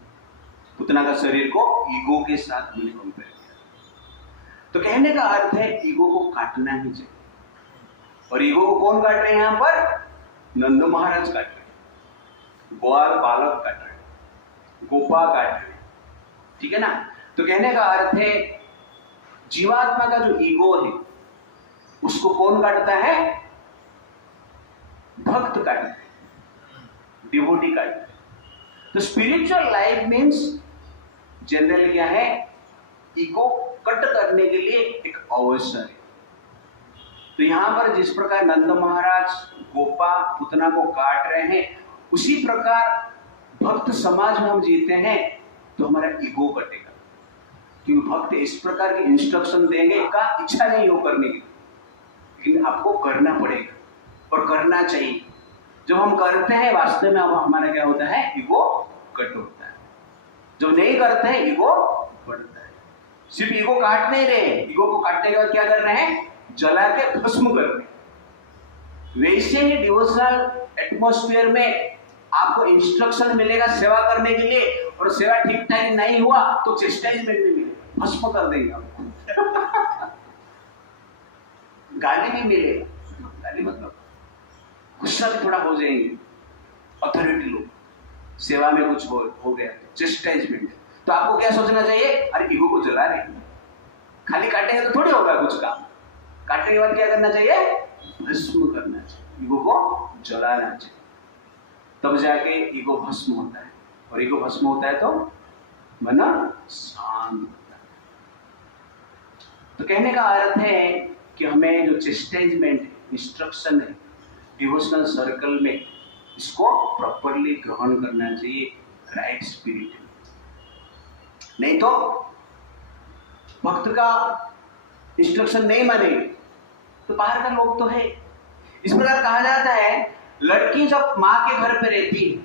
पुतना का शरीर को ईगो के साथ हमने कंपेयर किया। तो कहने का अर्थ है ईगो को काटना ही चाहिए। और ईगो को कौन काट रहे हैं? यहां पर नंद महाराज काट रहे हैं, ग्वाल बालक काट रहे हैं, गोपा काट रहे हैं। ठीक है ना? तो कहने का अर्थ है जीवात्मा का जो ईगो है उसको कौन काटता है? भक्त काटता है, डिवोटी काटता है। तो स्पिरिचुअल लाइफ मीन्स जनरल क्या है? ईगो कट करने के लिए एक अवसर है। तो यहां पर जिस प्रकार नंद महाराज गोपा पुतना को काट रहे हैं, उसी प्रकार भक्त समाज में हम जीते हैं तो हमारा ईगो कटेगा। क्योंकि भक्त इस प्रकार की इंस्ट्रक्शन देंगे का इच्छा नहीं हो करने की, लेकिन आपको करना पड़ेगा और करना चाहिए। जब हम करते हैं वास्तव में हमारा क्या होता है? ईगो कट होता है। जब नहीं करते हैं ईगो बढ़ता है। सिर्फ ईगो काट नहीं रहे, ईगो को काटने के बाद क्या कर रहे हैं? जला के भस्म कर रहे हैं। वैसे ही डिवोशनल एटमॉस्फेयर में आपको इंस्ट्रक्शन मिलेगा सेवा करने के लिए, और सेवा ठीक ठाक नहीं हुआ तो चेस्टाइजमेंट भी मिलेगा, भस्म कर देंगे आपको। गाली भी मिलेगा, गाली मतलब गुस्सा भी थोड़ा हो जाएंगे, अथॉरिटी लोग, सेवा में कुछ हो गया तो चेस्टाइजमेंट। तो आपको क्या सोचना चाहिए, अरे ईगो को जला रहे, खाली काटेंगे तो थोड़ी होगा कुछ काम, काटने के बाद क्या करना चाहिए, भस्म करना चाहिए, ईगो को जलाना चाहिए, तब जाके ईगो भस्म होता है। और ईगो भस्म होता है तो मन शांत होता है। तो कहने का अर्थ है कि हमें जो चेस्टाइजमेंट है, इंस्ट्रक्शन है डिवोशनल सर्कल में, इसको प्रॉपरली ग्रहण करना चाहिए राइट स्पिरिट में। नहीं तो भक्त का इंस्ट्रक्शन नहीं माने तो बाहर का लोग तो है। इस प्रकार कहा जाता है, लड़की जब माँ के घर पे रहती है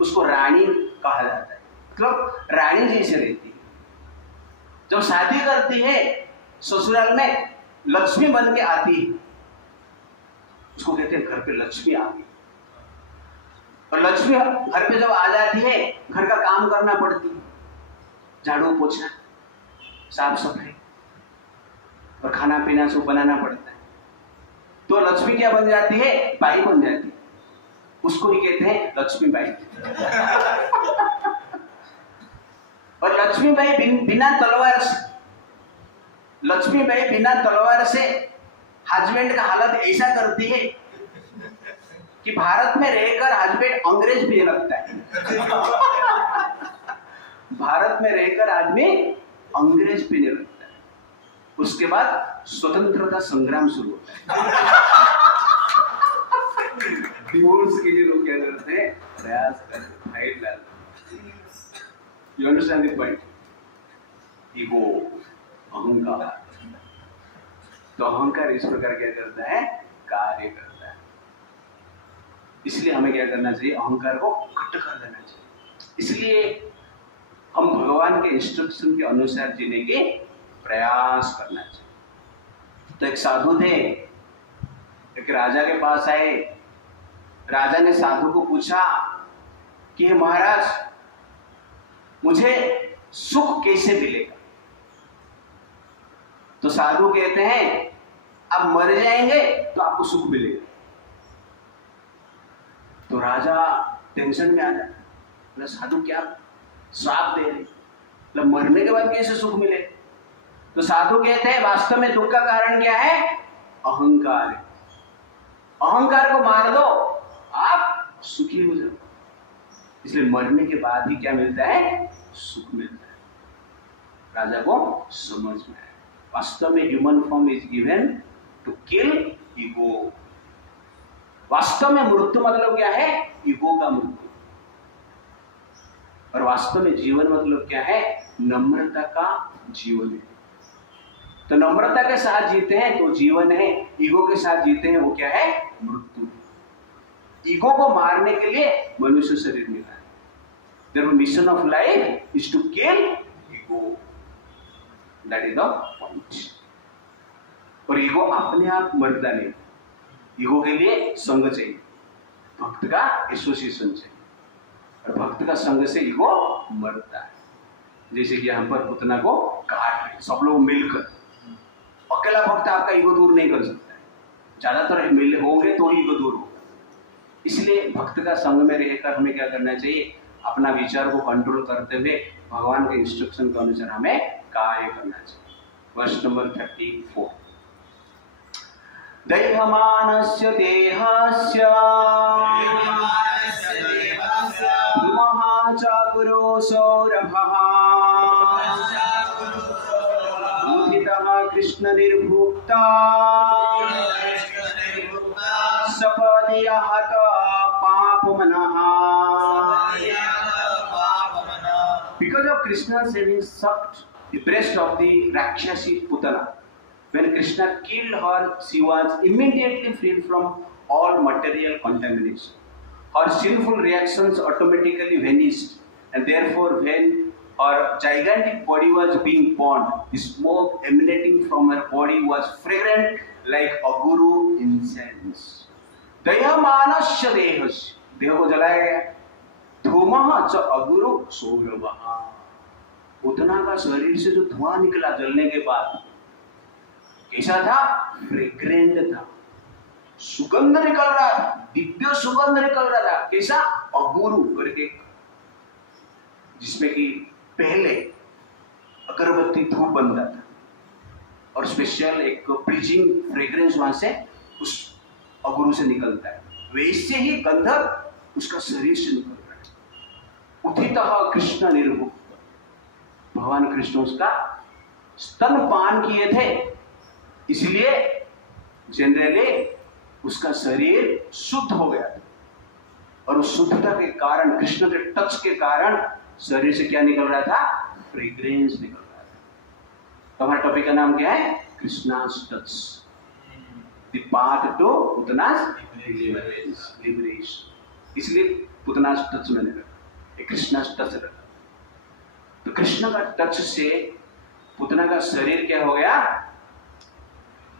उसको रानी कहा जाता है, मतलब रानी जैसे रहती है। जब शादी करती है ससुराल में लक्ष्मी बन के आती है, उसको कहते हैं घर पे लक्ष्मी आ गई। और लक्ष्मी घर पे जब आ जाती है, घर का काम करना पड़ती है, झाड़ू पोछा, साफ सफाई और खाना पीना सब बनाना पड़ता है। तो लक्ष्मी क्या बन जाती है, बाई बन जाती है। उसको ही कहते हैं लक्ष्मी बाई। और लक्ष्मी बाई बिना तलवार से हस्बैंड का हालत ऐसा करती है कि भारत में रहकर हस्बैंड अंग्रेज भी लगता है। भारत में रहकर आदमी अंग्रेज पीने लगता है। उसके बाद स्वतंत्रता संग्राम शुरू होता है। डिवोर्स के लिए लोग क्या करते हैं, प्रयास करते, फाइट डालते। You understand the point? Ego, अहंकार। तो अहंकार इस प्रकार क्या करता है, कार्य करता है। इसलिए हमें क्या करना चाहिए, अहंकार को कट कर देना चाहिए। इसलिए हम भगवान के इंस्ट्रक्शन के अनुसार जीने के प्रयास करना चाहिए। तो एक साधु थे, एक राजा के पास आए। राजा ने साधु को पूछा कि महाराज, मुझे सुख कैसे मिलेगा? तो साधु कहते हैं, आप मर जाएंगे तो आपको सुख मिलेगा। तो राजा टेंशन में आ जाता, बोला साधु क्या श्राप दे रहे, मतलब मरने के बाद कैसे सुख मिले? तो साधु कहते हैं, वास्तव में दुख का कारण क्या है, अहंकार है। अहंकार को मार दो, आप सुखी हो जाओ। इसलिए मरने के बाद ही क्या मिलता है, सुख मिलता है। राजा को समझ में आया, वास्तव में human form is given to kill ego. वास्तव में मृत्यु मतलब क्या है, ईगो का मृत्यु। और वास्तव में जीवन मतलब क्या है, नम्रता का जीवन है। तो नम्रता के साथ जीते हैं तो जीवन है, ईगो के साथ जीते हैं वो क्या है, मृत्यु। ईगो को मारने के लिए मनुष्य शरीर मिला है। Therefore, mission of life is to kill ego. That is the point. और ईगो अपने आप मरता नहीं, ईगो के लिए संग चाहिए, भक्त का एसोसिएशन चाहिए। और भक्त का संग से ईगो मरता है। जैसे कि यहाँ पर पुतना को काट रहे सब लोग मिलकर, अकेला भक्त आपका ईगो दूर नहीं कर सकता है, ज्यादातर मिल होंगे तो ही ईगो दूर होगा। इसलिए भक्त का संग में रहकर हमें क्या करना चाहिए, अपना विचार को कंट्रोल करते हुए भगवान के इंस्ट्रक्शन के अनुसार हमें कार्य करना चाहिए। वर्ष नंबर 34। दैहमानस्य देहस्य महाचाकुरो सौरभः उदितः कृष्ण निर्भुक्ता सपदि आहत पापमनः। Because of Krishna's having sucked the breast of the Rakshasi Putana, when Krishna killed her, she was immediately freed from all material contamination. Her sinful reactions automatically vanished, and therefore, when her gigantic body was being burned, the smoke emanating from her body was fragrant like aguru incense. दयामानस्य देहस्य, देह को जलाया गया। धूमः च अगुरु सौरभः, उतना का शरीर से जो धुआं निकला जलने के बाद, कैसा था? फ्रेग्रेंट था, सुगंध निकल रहा था, दिव्य सुगंध निकल रहा था। कैसा? अगुरु करके, जिसमें कि पहले अगरबत्ती धूप बनता था और स्पेशल एक प्लीजिंग फ्रेग्रेंस वहां से उस अगुरु से निकलता है, वैसे ही गंधक उसका शरीर से निकल रहा है। उठितः कृष्ण निर्मुक्त, भगवान कृष्ण उसका स्तनपान किए थे, इसलिए जनरली उसका शरीर शुद्ध हो गया था। और उस शुद्धता के कारण, कृष्ण के टच के कारण शरीर से क्या निकल रहा था? फ्रेग्रेंस निकल रहा था। तो हमारे टॉपिक का नाम क्या है? Krishna's touch, the path to Putana's liberation. इसलिए पुतना's टच मैंने रखा, कृष्णा's टच रखा। तो कृष्ण का टच से पुतना का शरीर क्या हो गया?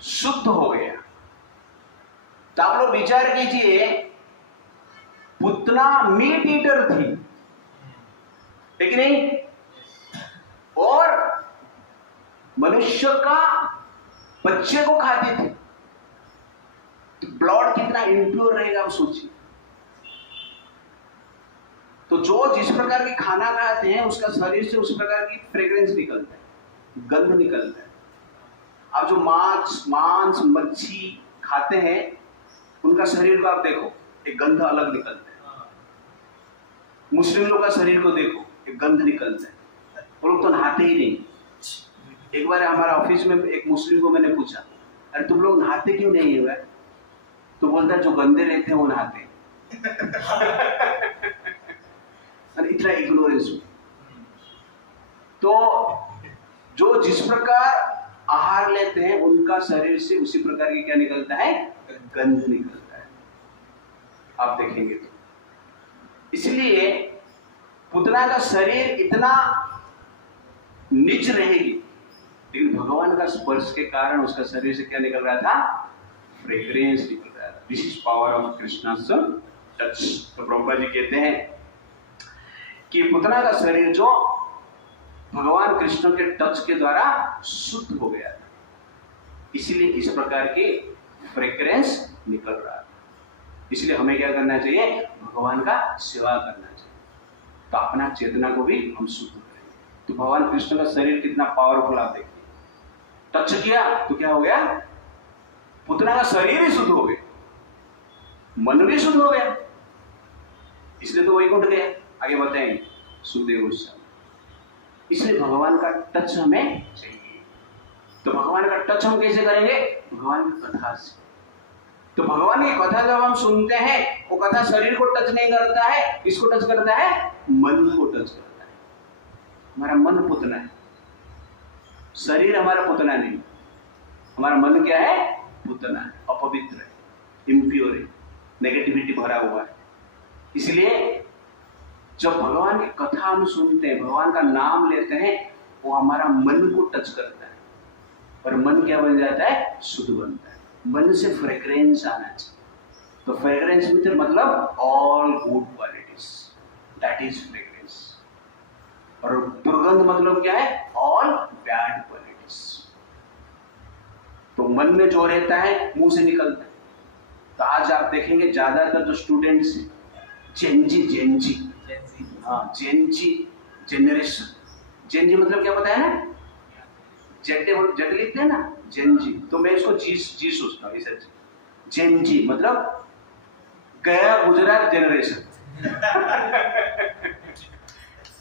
शुद्ध हो गया। तो आप लोग विचार कीजिए, पुतना मीट ईटर थी, है कि नहीं? और मनुष्य का बच्चे को खाते थे, तो ब्लड कितना इम्प्योर रहेगा आप सोचिए। तो जो जिस प्रकार की खाना खाते हैं उसका शरीर से उस प्रकार की फ्रेग्रेंस निकलता है, गंध निकलता है। आप जो मांस मच्छी खाते हैं उनका शरीर को आप देखो, एक गंध अलग निकलता है। मुस्लिम लोग का शरीर को देखो, एक गंध निकलता है। वो लोग तो नहाते ही नहीं। एक बार हमारा ऑफिस में एक मुस्लिम को मैंने पूछा, अरे तुम लोग नहाते क्यों नहीं है? तो बोलता है जो गंदे रहते हैं वो नहाते हैं। इतना इग्नोरेंस। तो जो जिस प्रकार आहार लेते हैं उनका शरीर से उसी प्रकार की क्या निकलता है? गंध निकलता है, आप देखेंगे तो। इसलिए पुतना का शरीर इतना नीच रहेगी, लेकिन भगवान का स्पर्श के कारण उसका शरीर से क्या निकल रहा था? फ्रेग्रेंस निकल रहा था। This is power of Krishna's touch. तो प्रभुपाद जी कहते हैं कि पुतना का शरीर जो भगवान कृष्ण के टच के द्वारा शुद्ध हो गया था, इसलिए इस प्रकार की फ्रेग्रेंस निकल रहा था। इसलिए हमें क्या करना चाहिए? भगवान का सेवा करना चाहिए, तो अपना चेतना को भी हम शुद्ध करेंगे। तो भगवान कृष्ण का शरीर कितना पावरफुल, आप देखिए। टच किया तो क्या हो गया? पुतना का शरीर ही शुद्ध हो गया, मन भी शुद्ध हो गया, इसलिए तो वैकुंठ गया। आगे बताएंगे सुखदेव गोस्वामी। इसलिए भगवान का टच हमें चाहिए। तो भगवान का टच हम कैसे करेंगे? भगवान की कथा से। तो भगवान की कथा जब हम सुनते हैं, वो कथा शरीर को टच नहीं करता है, किसको टच करता है? मन को टच करता है। हमारा मन पुतना है, शरीर हमारा पुतना नहीं। हमारा मन क्या है? पुतना है, अपवित्र है, इम्प्योर है, नेगेटिविटी भरा हुआ है। इसलिए जब भगवान की कथा हम सुनते हैं, भगवान का नाम लेते हैं, वो हमारा मन को टच करता है, और मन क्या बन जाता है? शुद्ध बनता है। मन से फ्रेग्रेंस आना चाहिए। तो फ्रेग्रेंस मतलब all good qualities, that is fragrance. और दुर्गंध मतलब क्या है? All bad qualities. तो मन में जो रहता है मुंह से निकलता है। तो आज आप देखेंगे ज्यादातर जो स्टूडेंट्स हैं, जेनजी जनरेशन। जेनजी मतलब क्या पता है ना? जट लिखते हैं ना, जेनजी। तो मैं इसको जी सोचता हूँ। ऐसा जेनजी मतलब गया गुजरात जनरेशन।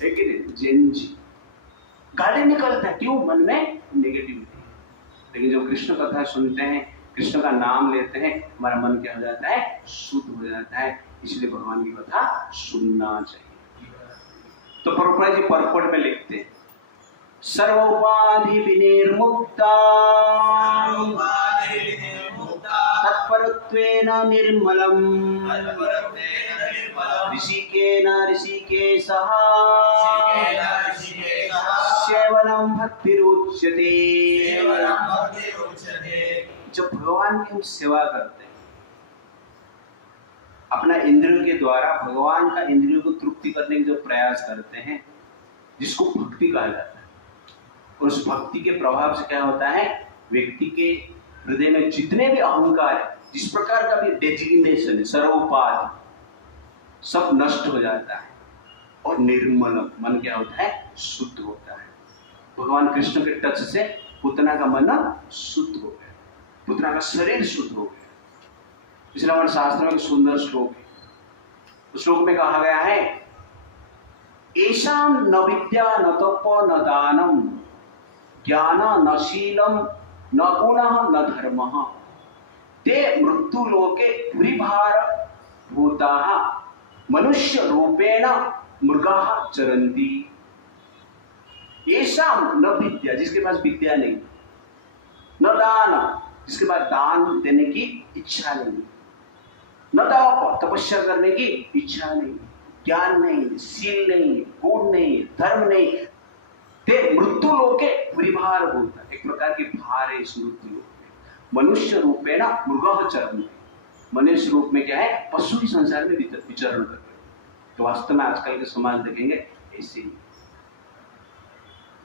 है कि नहीं? जेनजी गाली निकलता है, क्यों? मन में नेगेटिविटी। लेकिन जब कृष्ण कथा सुनते हैं, कृष्ण का नाम लेते हैं, हमारा मन क्या हो जाता है? शुद्ध हो जाता है। इसलिए भगवान की कथा सुनना चाहिए। तो प्रभुपाद जी परपट में लिखते हैं, सर्वोपाधि विनिर्मुक्ता तत्परत्वेन निर्मलम् ऋषिकेन ऋषिकेशः सेवनं भक्तिरुच्यते। जब भगवान की हम सेवा करते हैं, अपना इंद्रियों के द्वारा भगवान का इंद्रियों को तृप्ति करने की जो प्रयास करते हैं, जिसको भक्ति कहा जाता है, और उस भक्ति के प्रभाव से क्या होता है? व्यक्ति के हृदय में जितने भी अहंकार है, जिस प्रकार का भी डेजिग्नेशन है, सर्वोपाधि, सब नष्ट हो जाता है और निर्मल मन क्या होता है, शुद्ध होता है। भगवान कृष्ण के टच से पुतना का मन शुद्ध हो गया, पुतना का शरीर शुद्ध हो गया। इसलिए हमारे शास्त्र में एक सुंदर श्लोक है, उस श्लोक में कहा गया है, एषां न विद्या न तप न दानम ज्ञान न शीलम न गुणः न धर्मः ते मृत्यु लोके पुरीभार भूताः मनुष्य रूपेण मृगाः चरन्ति। एषां न विद्या, जिसके पास विद्या नहीं, न दान, जिसके पास दान देने की इच्छा नहीं, न तप, तपस्या करने की इच्छा नहीं, ज्ञान नहीं, शील नहीं, गुण नहीं, धर्म नहीं, ते मृत्यु लोके परिभार भूता, एक प्रकार की भार है इस मृत्यु लोक में। मनुष्य रूपेण मृगः चरन्ति, मनुष्य रूप में क्या है, पशु की संसार में विचरण करते हैं। तो वास्तव में आजकल के समाज देखेंगे ऐसे ही।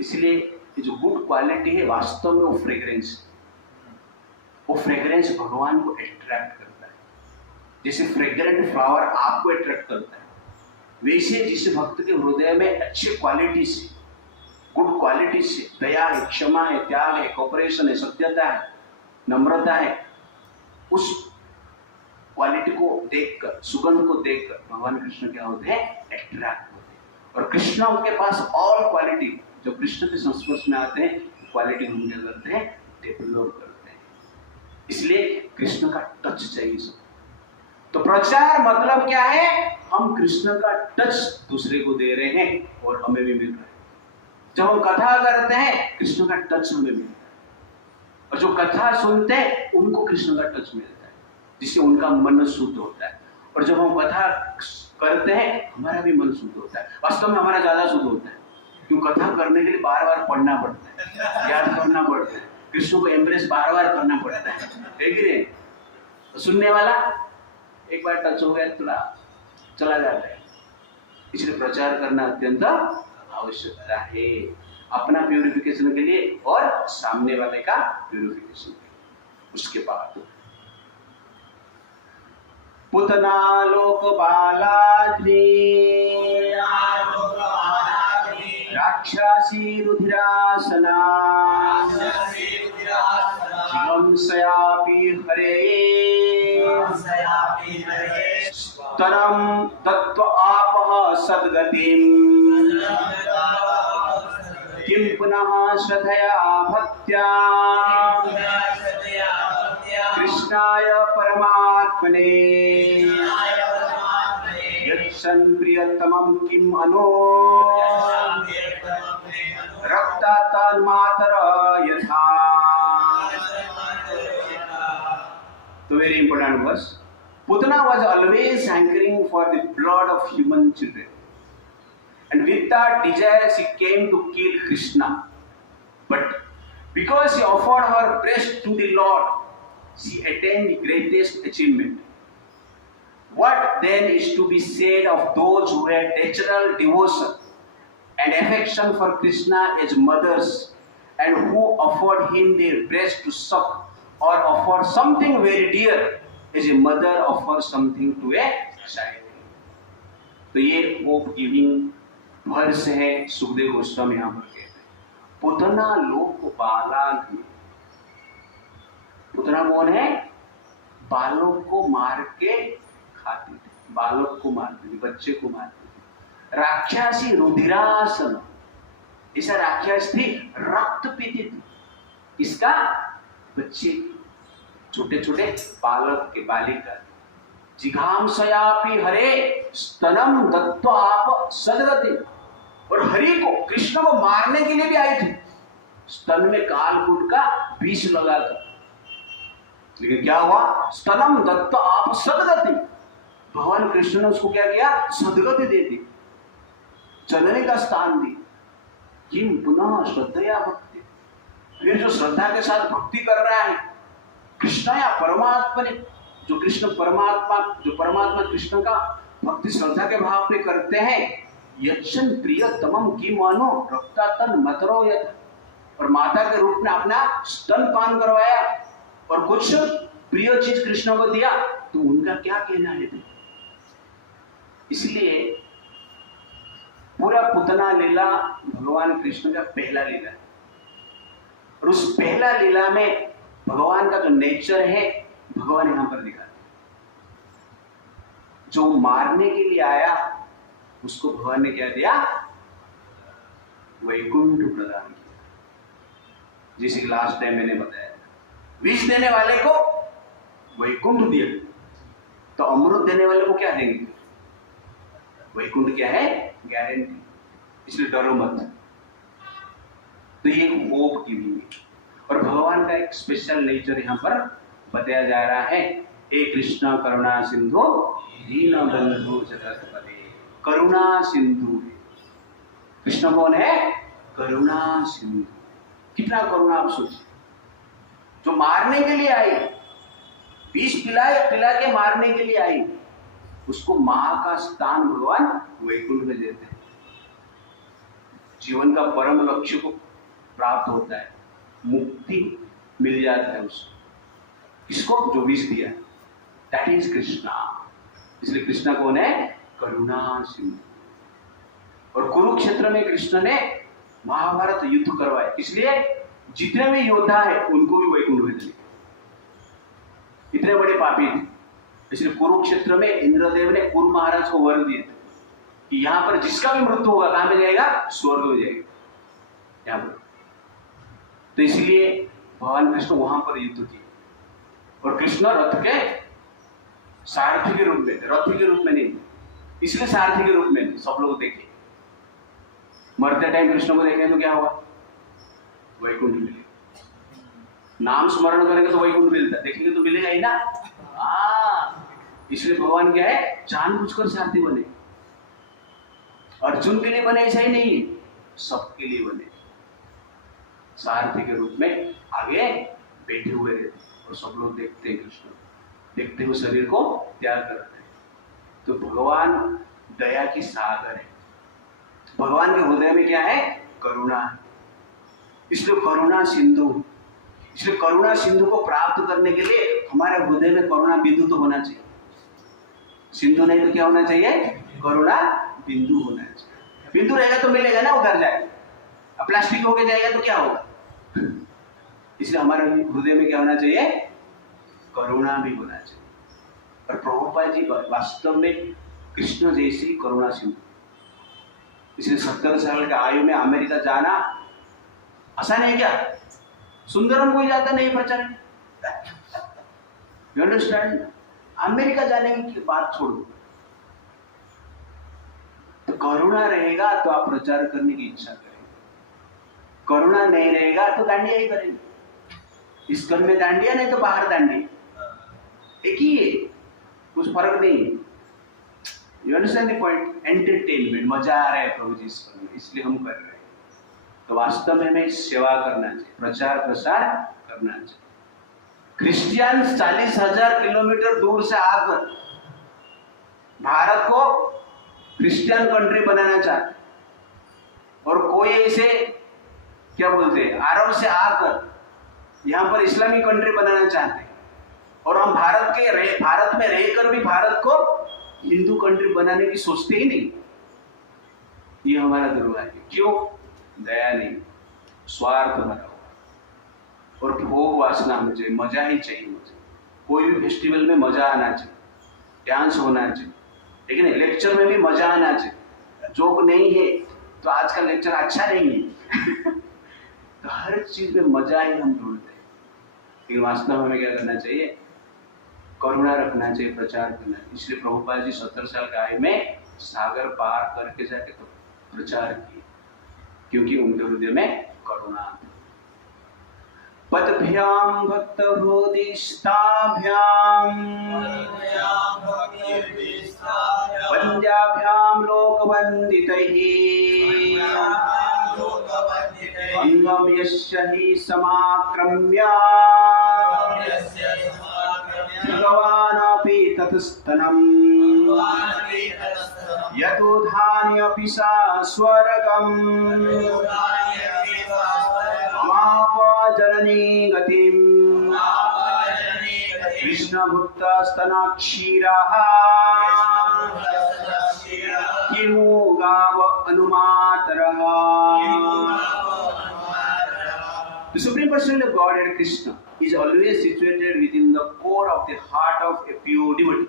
इसलिए ये जो गुड क्वालिटी है वास्तव में वो फ्रेग्रेंस भगवान को अट्रैक्ट करता है। जैसे फ्रेग्रेंट फ्लावर आपको अट्रैक्ट करता है, वैसे जिस भक्त के हृदय में अच्छे क्वालिटी से, गुड क्वालिटी से, दया है, क्षमा है, त्याग है, कोऑपरेशन है, सत्यता है, नम्रता है, उस क्वालिटी को देखकर, सुगंध को देखकर भगवान कृष्ण क्या होते हैं, अट्रैक्ट होते हैं। और कृष्ण के पास ऑल क्वालिटी, जो कृष्ण के संस्पर्श में आते हैं, क्वालिटी हम क्या करते हैं, डेवलप करते हैं। इसलिए कृष्ण का टच चाहिए सब। तो प्रचार मतलब क्या है, हम कृष्ण का टच दूसरे को दे रहे हैं और हमें भी मिल रहा है। जब हम कथा करते हैं कृष्ण का टच हमें मिलता है, और जो कथा सुनते हैं उनको कृष्ण का टच मिलता है, जिससे उनका मन शुद्ध होता है। और जब हम कथा करते हैं हमारा भी मन शुद्ध होता है। वास्तव में हमारा ज्यादा शुद्ध होता है, क्यों, कथा करने के लिए बार बार पढ़ना पड़ता है, याद करना पड़ता है, कृष्ण को एम्ब्रेस बार बार करना पड़ता है कि नहीं? तो सुनने वाला एक बार टच हो गया थोड़ा चला जाता है। इसलिए प्रचार करना अत्यंत आवश्यकता है, अपना प्यूरिफिकेशन के लिए और सामने वाले का प्यूरिफिकेशन के लिए। उसके बाद पुतना लोक बालाग्नि राक्षसी रुधिरासना जिगंसयापि हरे स्तरं दत्त्वा आपः सद्गतिं किं पुनः श्रद्धया भक्त्या कृष्णाय परमात्मने यच्छन् प्रियतमं किम् अनो रक्तात् मातर यथा। तो very important verse. Putana was always hankering for the blood of human children, and with that desire she came to kill Krishna. But because she offered her breast to the Lord, she attained the greatest achievement. What then is to be said of those who had natural devotion and affection for Krishna as mothers, and who offered him their breast to suck, or offered something very dear as a mother offers something to a child? तो ये hope giving verse है, सुखदेव गोस्वामी यहाँ पर कहते हैं पुतना लोक बालाग्नि। पुतना कौन है, बालक को मार के खाती थी, बालक को मारती थी, बच्चे को मारती थी। राक्षसी रुधिरासन, ऐसा राक्षस थी, रक्त पीती थी। इसका बच्चे, छोटे छोटे बालक के, बालिका। जिघांसयापि हरे स्तनम दत्त्वा आप सद्गति, और हरि को, कृष्ण को मारने के लिए भी आई थी, स्तन में कालकूट का विष लगाकर। लेकिन क्या हुआ, स्तनम दत्त्वा आप सद्गति, भगवान कृष्ण ने उसको क्या किया, सद्गति दे दी, चलने का स्थान दी। किम पुनः श्रद्धया भक्ति, फिर जो श्रद्धा के साथ भक्ति कर रहा है कृष्ण या परमात्मा ने, जो कृष्ण परमात्मा, जो परमात्मा कृष्ण का भक्ति श्रद्धा के भाव पे करते हैं, यच्छन प्रियतमम की मानो रक्तातन मतरो यथ, और माता के रूप में अपना स्तनपान करवाया और कुछ प्रिय चीज कृष्ण को दिया, तो उनका क्या कहना है? इसलिए पूरा पुतना लीला भगवान कृष्ण का पहला लीला है, और उस पहला लीला में भगवान का जो नेचर है भगवान यहां पर दिखाते हैं। जो मारने के लिए आया उसको भगवान ने क्या दिया? वैकुंठ प्रदान किया। जैसे लास्ट टाइम मैंने बताया, विष देने वाले को वैकुंठ दिया, तो अमृत देने वाले को क्या देंगे? वैकुंठ क्या है? गारंटी। इसलिए डरो मत। तो ये होप की भी है, और भगवान का एक स्पेशल नेचर यहाँ पर बताया जा रहा है। हे कृष्ण करुणा सिंधु दीनबंधु जगतपते। करुणा सिंधु, कृष्ण कौन है? करुणा सिंधु। कितना करुणा आप सोचिए। जो मारने के लिए आई, विष पिला के मारने के लिए आई, उसको मां का स्थान भगवान वैकुंठ में देते हैं। जीवन का परम लक्ष्य को प्राप्त होता है, मुक्ति मिल जाता है उसको। किसको? जो विष दिया, दैट इज कृष्णा। इसलिए कृष्ण कौन है? करुणा सिंधु। और कुरुक्षेत्र में कृष्ण ने महाभारत युद्ध करवाए, इसलिए जितने भी योद्धा है उनको भी वैकुंठ में दिए। इतने बड़े पापी थे, इसलिए कुरुक्षेत्र में इंद्रदेव ने कुरु महाराज को वर दिए कि यहां पर जिसका भी मृत्यु होगा कहां में जाएगा? स्वर्ग में जाएगा यहां पर। तो इसलिए भगवान कृष्ण वहां पर युद्ध किए, और कृष्ण रथ के सारथी के रूप में, रथ के रूप में नहीं, इसलिए सारथी के रूप में सब लोग देखे। मरते टाइम कृष्ण को देखें तो क्या होगा? वैकुंठ मिलेगा। नाम स्मरण करेंगे तो वैकुंठ मिलता, देखेंगे तो मिलेगा ही ना। इसलिए भगवान क्या है? जानबूझकर सारथी बने। अर्जुन के लिए बने ऐसा ही नहीं, सबके लिए बने। सारथी के रूप में आगे बैठे हुए रहते, और सब लोग देखते हैं कृष्ण, देखते हुए शरीर को त्याग करते हैं। तो भगवान दया की सागर है। भगवान के हृदय में क्या है? करुणा है। इसलिए करुणा सिंधु। इसलिए करुणा सिंधु को प्राप्त करने के लिए हमारे हृदय में करुणा बिंदु तो होना चाहिए। सिंधु नहीं तो क्या होना चाहिए? करुणा बिंदु होना चाहिए। बिंदु रहेगा तो मिलेगा ना, उधर जाएगा। प्लास्टिक होके जाएगा तो क्या होगा? इसलिए हमारे हृदय में क्या होना चाहिए? करुणा भी होना चाहिए। और प्रभुपाद जी वास्तव में कृष्ण जैसी करुणा सिंधु। इसलिए 70 साल के आयु में अमेरिका जाना आसान है क्या? सुंदरम कोई जाता नहीं प्रचार। You understand? अमेरिका जाने की बात छोड़ो, तो करुणा रहेगा तो आप प्रचार करने की इच्छा करेंगे। करुणा नहीं रहेगा तो दांडिया ही करेंगे। इस्कॉन में दांडिया, नहीं तो बाहर दांडिया, एक ही है, कुछ फर्क नहीं है। You understand the point? Entertainment, मजा आ रहा है प्रभु जी इस्कॉन में, इसलिए हम कर रहे हैं। तो वास्तव में हमें सेवा करना चाहिए, प्रचार प्रसार करना चाहिए। क्रिश्चियन 40,000 किलोमीटर दूर से आकर भारत को क्रिश्चियन कंट्री बनाना चाहते, और कोई ऐसे क्या बोलते हैं अरब से आकर यहाँ पर इस्लामिक कंट्री बनाना चाहते हैं, और हम भारत में रहकर भी भारत को हिंदू कंट्री बनाने की सोचते ही नहीं। ये हमारा दुर्भाग्य। क्यों? दया नहीं, स्वार्थ भरा हुआ, और भोग वासना मुझे मजा ही चाहिए। मुझे कोई भी फेस्टिवल में मजा आना चाहिए, डांस होना चाहिए, लेकिन लेक्चर में भी मजा आना चाहिए। जोक नहीं है तो आज का लेक्चर अच्छा नहीं है। तो हर चीज में मजा ही हम ढूंढते हैं, लेकिन वास्तव में हमें क्या करना चाहिए? करुणा रखना चाहिए, प्रचार करना चाहिए। इसलिए प्रभुपाद जी 70 साल का आयु में सागर पार करके जाके तो प्रचार किए, क्योंकि उनके हृदय में करुणा थी। पदभ्याम भक्त हृदिष्ठाभ्याम वन्द्याभ्याम लोकवन्दितैः अंगम यस्य हि समाक्रम्य भगवानपि ततस्तनम् यदुधान्यपि सा स्वर्गम् जननी गतिम कृष्ण भुक्त स्तनाक्षीरः किमु गाव अनुमातरः. The Supreme Personality of Godhead Krishna is always situated within the core of the heart of a pure devotee,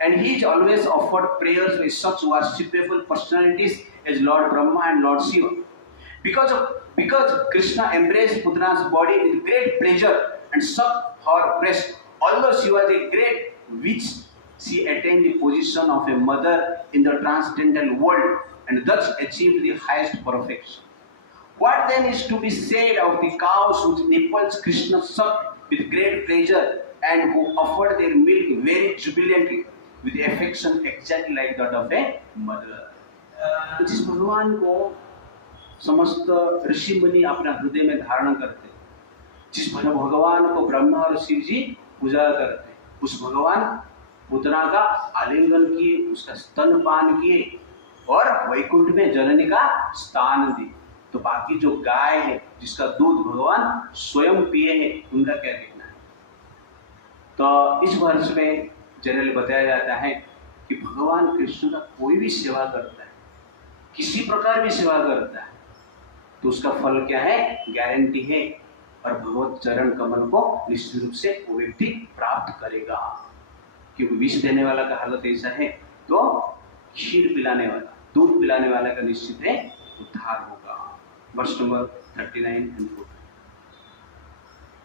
and he is always offered prayers with such worshipable personalities as Lord Brahma and Lord Shiva. Because Krishna embraced Putana's body with great pleasure and sucked her breast, although she was a great witch, she attained the position of a mother in the transcendental world and thus achieved the highest perfection. What then is to be said of the cows whose nipples Krishna sucked with great pleasure and who offered their milk very jubilantly with affection exactly like that of a mother? जिस भगवान को समस्त ऋषि मुनि अपना हृदय में धारण करते, जिस भगवान को ब्रह्मा और शिव जी पूजा करते, उस भगवान पुतना का आलिंगन किए, उसका स्तनपान किए और वैकुंठ में जननी का स्थान दिए. तो बाकी जो गाय है जिसका दूध भगवान स्वयं पिए हैं, उनका क्या कहना है? तो इस वर्ष में जनरली बताया जाता है कि भगवान कृष्ण का कोई भी सेवा करता है, किसी प्रकार भी सेवा करता है, तो उसका फल क्या है? गारंटी है. और भगवत चरण कमल को निश्चित रूप से वो व्यक्ति प्राप्त करेगा, क्योंकि विष देने वाला का हालत ऐसा है, तो खीर पिलाने वाला, दूध पिलाने वाला का निश्चित है उद्धार होगा. वर्ष नंबर 39 and 40.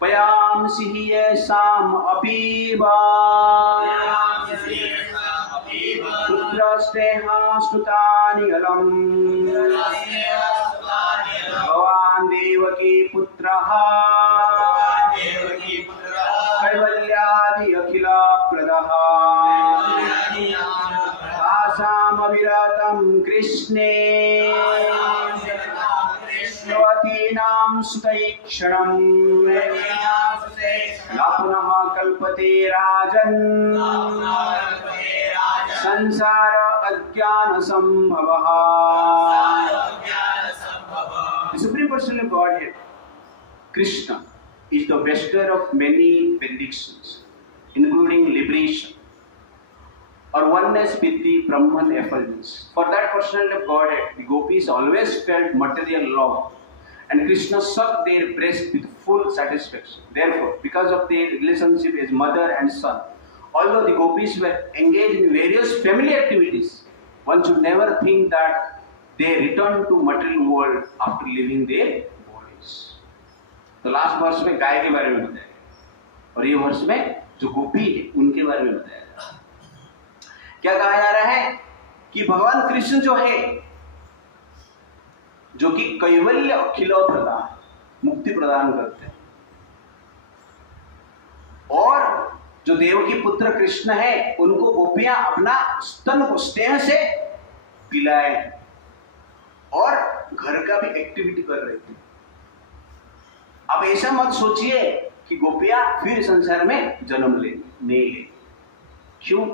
पयांसि हि येषाम् अपीवा पुत्रस्नेहाश्नुतानि अलम् भगवान् देवकी पुत्रः कैवल्यादि अखिल प्रदः आसामविरतं कृष्णे नवतीनां सुतैक्षणम् न पुनः कल्पते राजन् संसार अज्ञान संभवः. The Supreme Personality of Godhead, Krishna, is the bestower of many benedictions, including liberation or oneness with the Brahman effulgence. For that personality of Godhead, the gopis always felt material love, and Krishna sucked their breast with full satisfaction. Therefore, because of their relationship as mother and son, although the gopis were engaged in various family activities, one should never think that they return to material world after leaving their bodies. तो last वर्ष में गाय के बारे में बताया और ये वर्ष में जो गोपी है उनके बारे में बताया जा रहा है. क्या कहा जा रहा है कि भगवान कृष्ण जो है, जो कि कैवल्य अखिल प्रदान, मुक्ति प्रदान करते हैं, और जो देवकी पुत्र कृष्ण है उनको गोपियां अपना स्तन को स्नेह से पिलाए और घर का भी एक्टिविटी कर रही थी. अब ऐसा मत सोचिए कि गोपियां फिर संसार में जन्म ले नहीं ले. क्यों?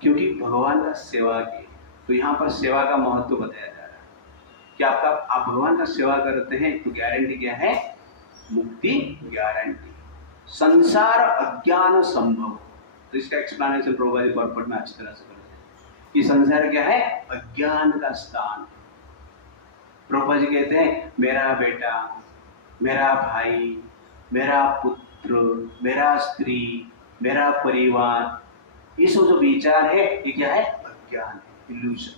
क्योंकि भगवान का सेवा की. तो यहाँ पर सेवा का महत्व बताया जा रहा है कि आप भगवान का सेवा करते हैं तो गारंटी क्या है? मुक्ति गारंटी. संसार अज्ञान संभव. तो इसका एक्सप्लेनेशन प्रभुपाद जी पर्पट में अच्छी तरह से करते हैं कि संसार क्या है? अज्ञान का स्थान. प्रभुपाद जी कहते हैं मेरा बेटा, मेरा भाई, मेरा पुत्र, मेरा स्त्री, मेरा परिवार, ये सब जो विचार है ये क्या है? अज्ञान है, इल्यूजन.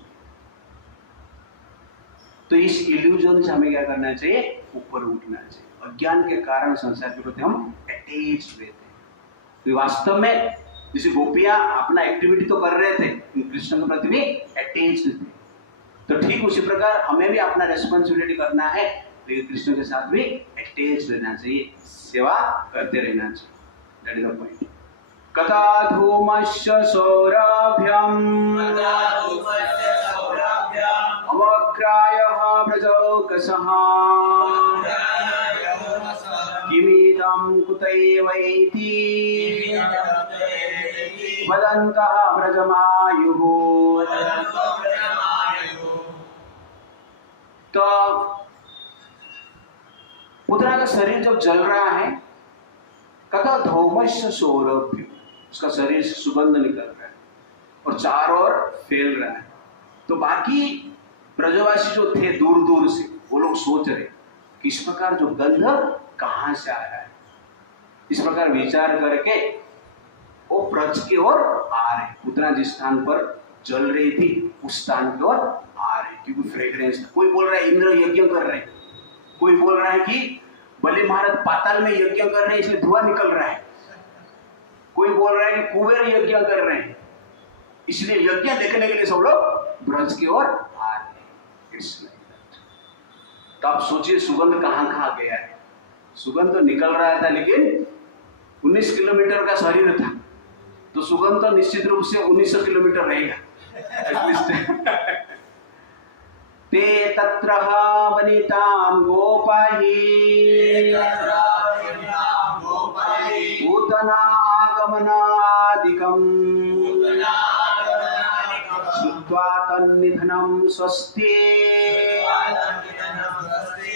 तो इस इल्यूजन से हमें क्या करना चाहिए? ऊपर उठना चाहिए. अज्ञान के कारण संसार के प्रति हम अटैच रहते हैं. तो वास्तव में जैसे गोपियां अपना एक्टिविटी तो कर रहे थे, कृष्ण के प्रति भी अटैच थे, तो ठीक उसी प्रकार हमें भी अपना रेस्पॉन्सिबिलिटी करना है, लेकिन कृष्ण के साथ भी अटैच रहना चाहिए, सेवा करते रहना चाहिए. That is the point. कथा धूमस्य सौरभ्यम् अवक्रायः व्रजौकसः किमिदं कुतैवैति वदन्तः व्रजमायुः. तो पुतना का शरीर जब जल रहा है, कथा धौमस्य सौरभ्य, उसका शरीर से सुगंध निकल रहा है और चारों ओर फैल रहा है। तो बाकी ब्रजवासी जो थे दूर दूर से, वो लोग सोच रहे कि इस प्रकार जो गंध कहां से आ रहा है। इस प्रकार विचार करके वो ब्रज की ओर आ रहे। पुतना जिस स्थान पर जल रही थी उस स्थान की ओर आ रहे, क्योंकि फ्रेग्रेंस। कोई बोल रहा है इंद्र यज्ञ कर रहे, कोई बोल रहा है कि बलि महाराज पाताल में यज्ञ कर रहे हैं इसलिए धुआं निकल रहा है, कोई बोल रहा है कि कुबेर यज्ञ कर रहे हैं इसलिए यज्ञ देखने के लिए सब लोग ब्रज की ओर आ रहे हैं। तो आप सोचिए सुगंध कहां कहां गया है। सुगंध तो निकल रहा था, लेकिन 19 किलोमीटर का शरीर था, तो सुगंध तो निश्चित रूप से 1900 किलोमीटर रहेगा एटलीस्ट। ते तत्र वनितां गोपाहि पूतना आगमनादिकम् श्रुत्वा तन्निधनं स्वस्ति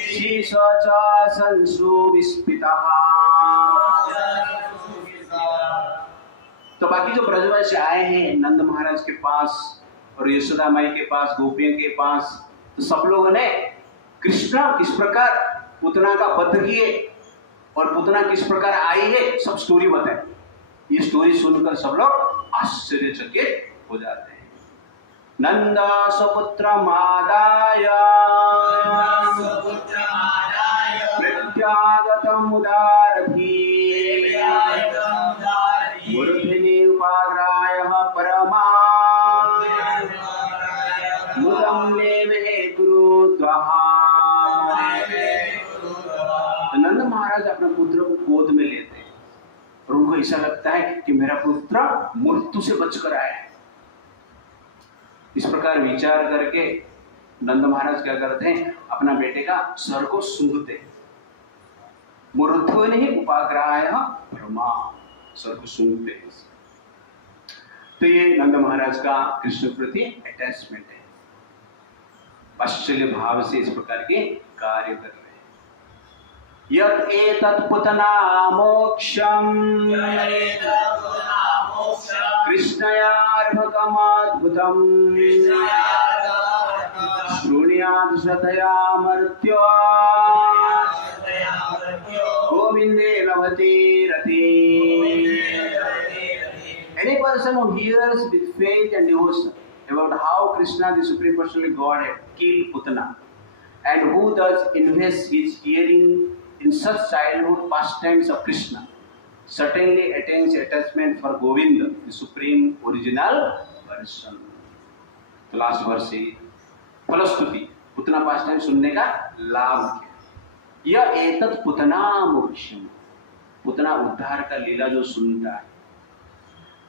शीश च संसु विस्मितः। तो बाकी जो ब्रजवासी आए हैं नंद महाराज के पास और यशोदा माई के पास, गोपियों के पास, तो सब लोगों ने कृष्ण किस प्रकार पुतना का वध किए और पुतना किस प्रकार आई है सब स्टोरी बताए। ये स्टोरी सुनकर सब लोग आश्चर्यचकित हो जाते हैं। नंदा सुपुत्र मादाय प्रत्यागतम् उदारधी मूर्धनि उपाग्रायः परमा मुदं लेवे गुरुद्वः। नंद महाराज अपने पुत्र को गोद में लेते हैं और उनको ऐसा लगता है कि मेरा पुत्र मृत्यु से बचकर आया है। इस प्रकार विचार करके नंद महाराज क्या करते हैं, अपना बेटे का सर को सूंघते हैं। मूर्धनि उपाग्रायः परमा, सर को सूंघते हैं। तो ये नंद महाराज का कृष्ण प्रति अटैचमेंट है, वात्सल्य भाव से इस प्रकार के कार्य कर रहे हैं। यत् एतत् पुतना मोक्षम् कृष्णयार्भकमद्भुतम् शृणुयात् श्रद्धया मर्त्यो गोविन्दे लभते रतिम्। Any person who hears with faith and devotion about how Krishna, the Supreme Personality Godhead, killed Putana, and who thus invests his hearing in such childhood pastimes of Krishna, certainly attains attachment for Govinda, the Supreme Original Person. The last verse is फलस्तुति, Putana पास्टाइम सुनने का लाभ क्या। यह एतत् पुतना मोक्षम, पुतना उद्धार का लीला जो सुनता है।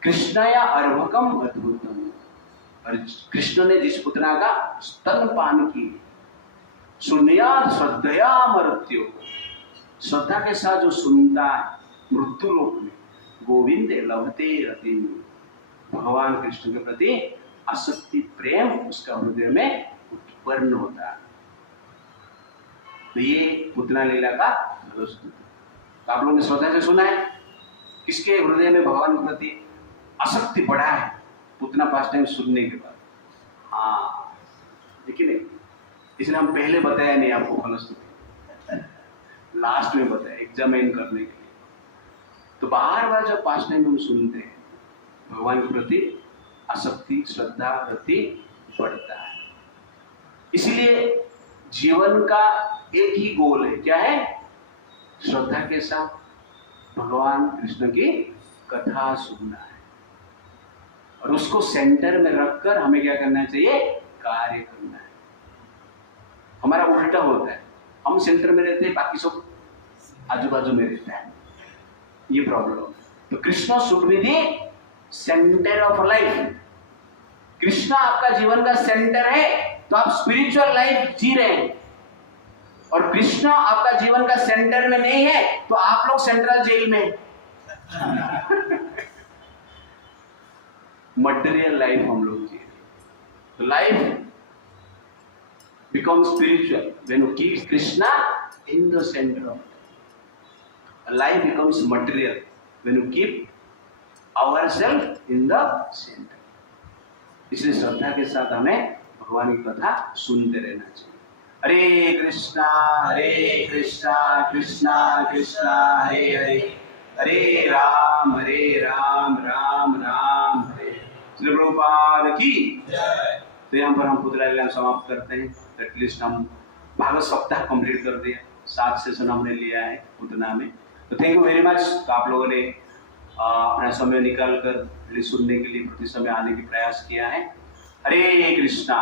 कृष्णया अर्भकम अद्भुतम, और कृष्ण ने जिस पुतना का स्तनपान की, सुन्यात श्रद्धया मर्त्यो, श्रद्धा के साथ जो सुनता है मृत्यु लोक में, गोविंदे लभते रतिम, भगवान कृष्ण के प्रति आसक्ति प्रेम उसका हृदय में उत्पन्न होता है। तो ये पुतना लीला का फलश्रुति। तो आप लोगों ने श्रद्धा से सुना है, किसके हृदय में भगवान के प्रति आसक्ति बढ़ा है पुतना पास टाइम सुनने के बाद। हाँ, देखिए नहीं, इसलिए हम पहले बताया नहीं आपको फलश्रुति, लास्ट में बताया एग्जामिन करने के लिए। तो बार बार जब पास टाइम हम सुनते हैं भगवान के प्रति आसक्ति श्रद्धा प्रति बढ़ता है। इसलिए जीवन का एक ही गोल है, क्या है? श्रद्धा के साथ भगवान कृष्ण की कथा सुनना है और उसको सेंटर में रखकर हमें क्या करना चाहिए? कार्य करना है। हमारा उल्टा होता है, हम सेंटर में रहते हैं, बाकी सब आजू बाजू में रहता है, ये प्रॉब्लम। तो Krishna should be the centre of life. Krishna आपका जीवन का सेंटर है तो आप स्पिरिचुअल लाइफ जी रहे हैं, और कृष्ण आपका जीवन का सेंटर में नहीं है तो आप लोग सेंट्रल जेल में। मटेरियल लाइफ हम लोग जी रहे हैं। तो life become spiritual when you keep Krishna in the center of it. Life becomes material when you keep ourselves in the center. इसलिए श्रद्धा के साथ हमें भगवान की कथा सुनते रहना चाहिए। हरे कृष्णा कृष्णा कृष्णा हरे हरे, हरे राम राम राम हरे। श्री प्रभुपाद की जय। तो यहाँ पर हम पुतला लीला समाप्त करते हैं। एटलीस्ट हम भागवत सप्ताह कंप्लीट कर दिया, 7 सेशन हमने लिया है पुतना में। तो थैंक यू वेरी मच। तो आप लोगों ने अपना समय निकाल कर सुनने के लिए प्रति समय आने की प्रयास किया है। हरे कृष्णा।